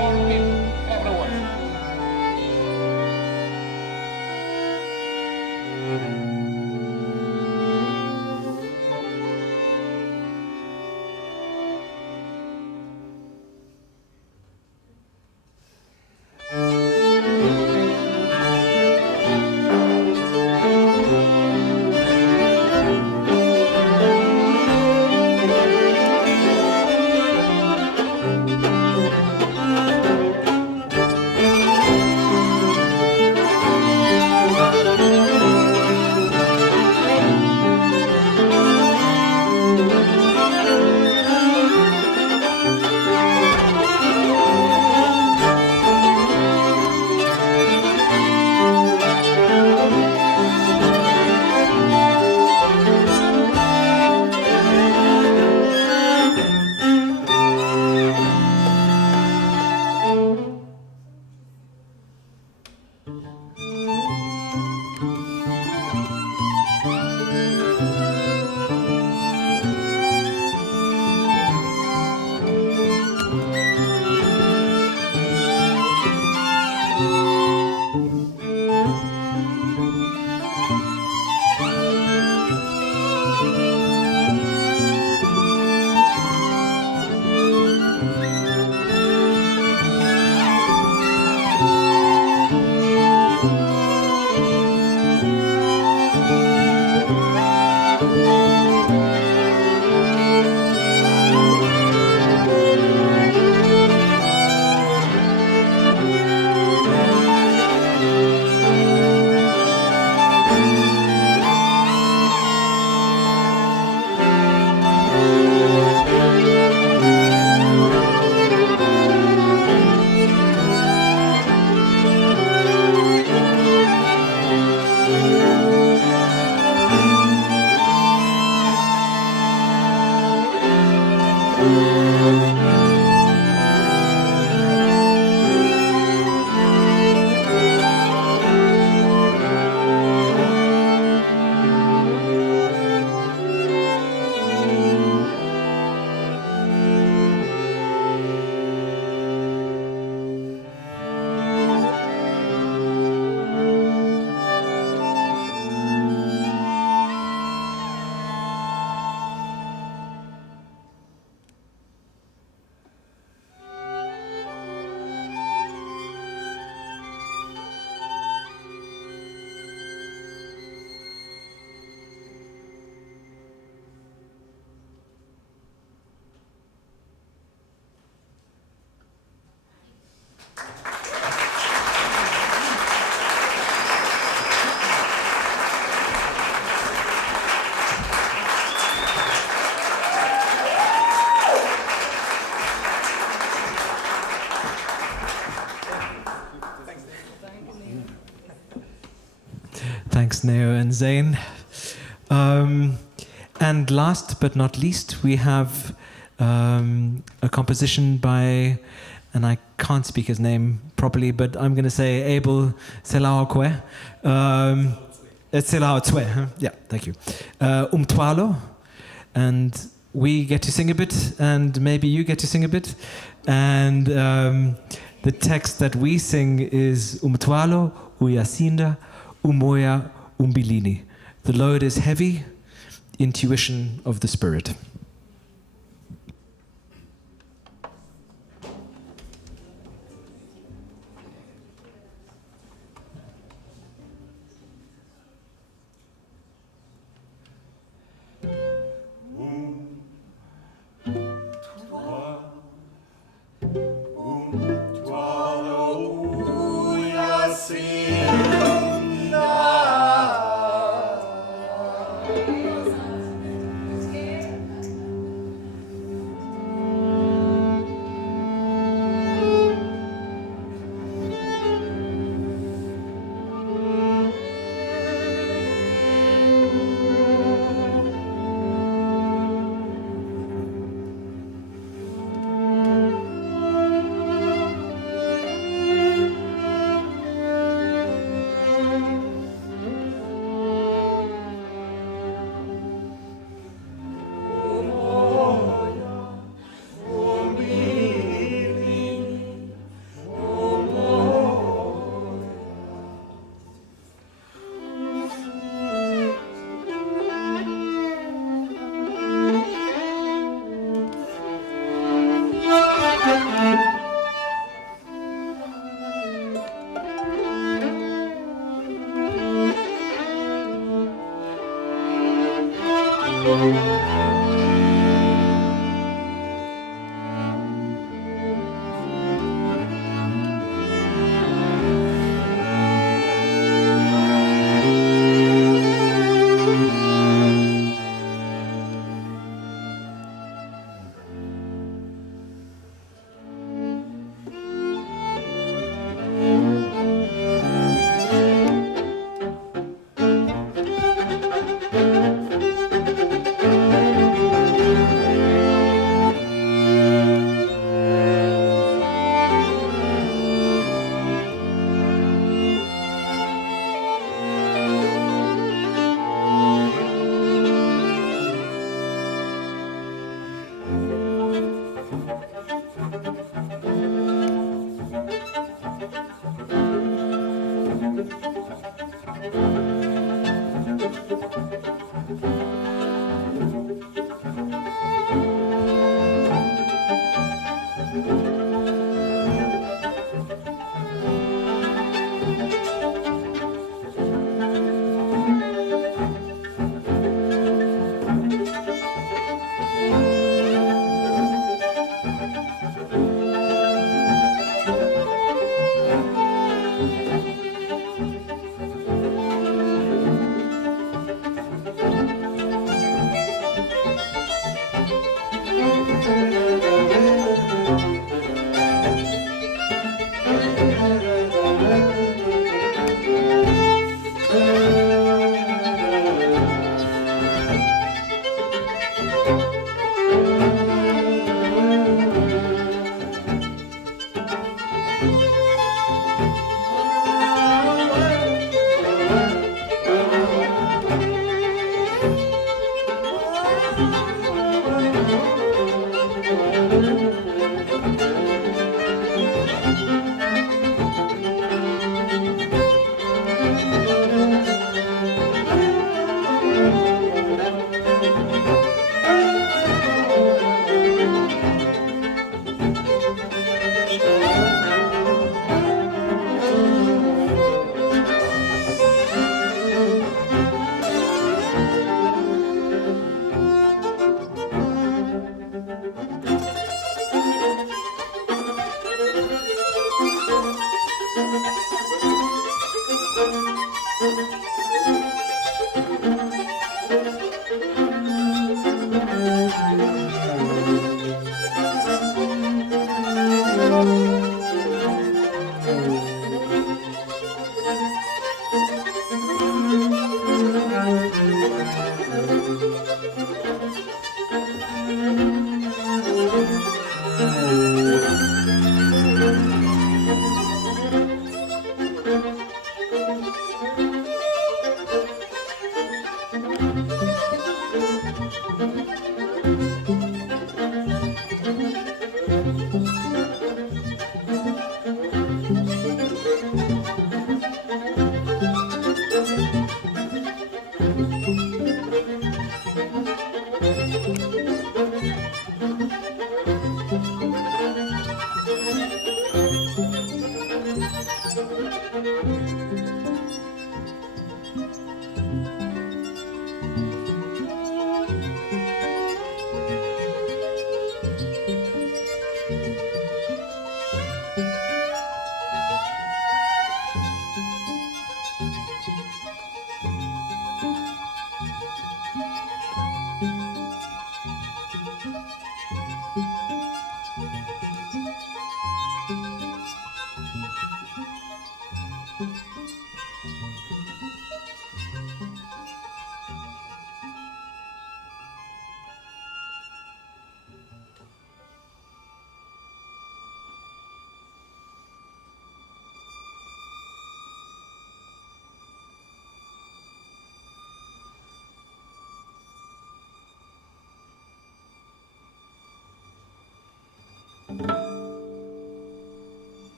and Zayn. And last but not least, we have a composition by, and I can't speak his name properly, but I'm going to say Abel Selaokwe. Selaokwe, yeah, thank you. Umthwalo, and we get to sing a bit, and maybe you get to sing a bit. And the text that we sing is Umthwalo, Uyasinda, Umoya, Umbilini. The load is heavy, intuition of the spirit.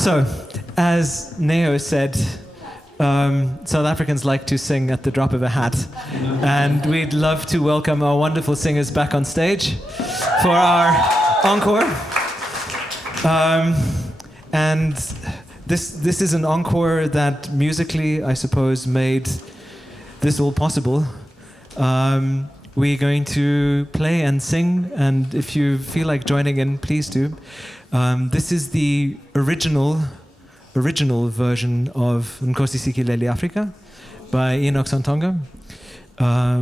So, as Neo said, South Africans like to sing at the drop of a hat. And we'd love to welcome our wonderful singers back on stage for our encore. And this is an encore that musically, I suppose, made this all possible. We're going to play and sing, and if you feel like joining in, please do. This is the original version of Nkosi Sikeleli Africa by Enoch Santonga,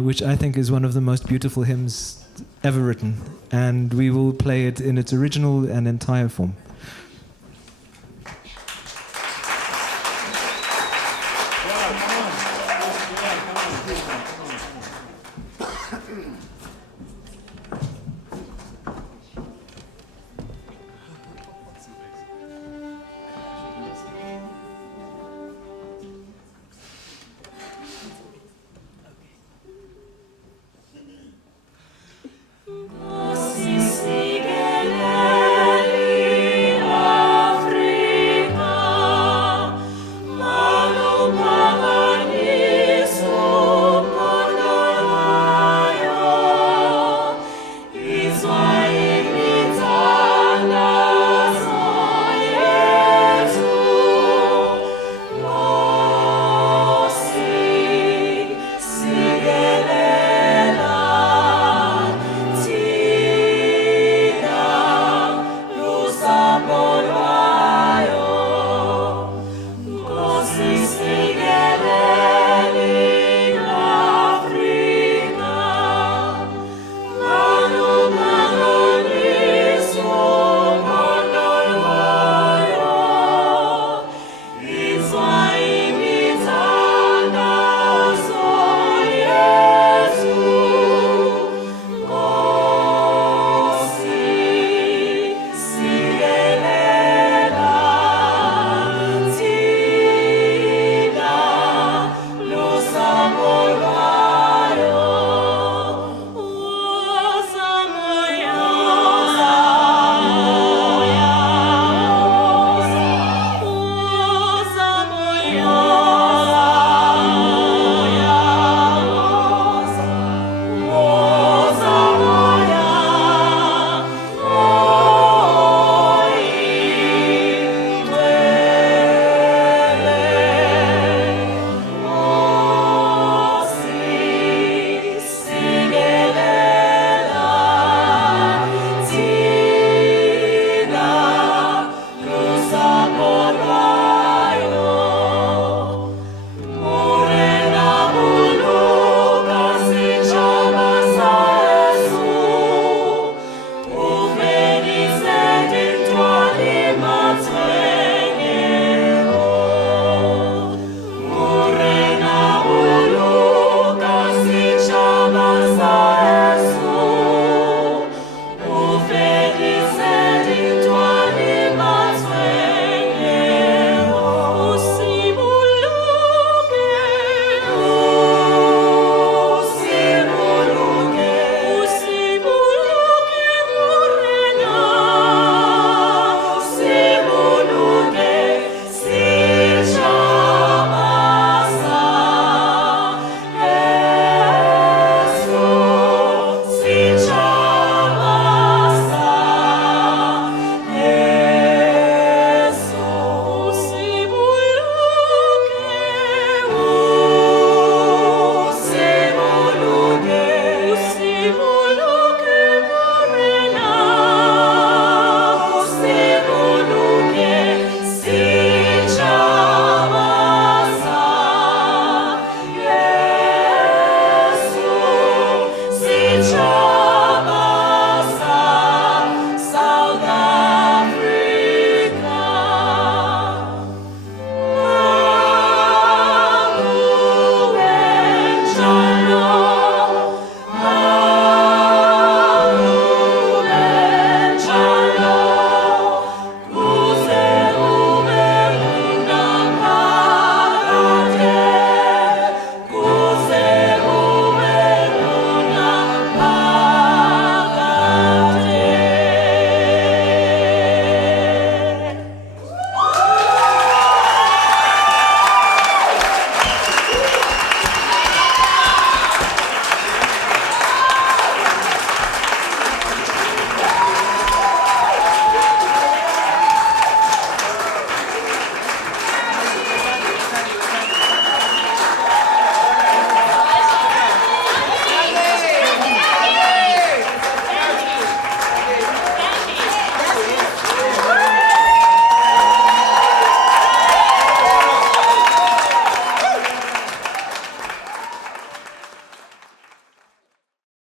which I think is one of the most beautiful hymns ever written, and we will play it in its original and entire form.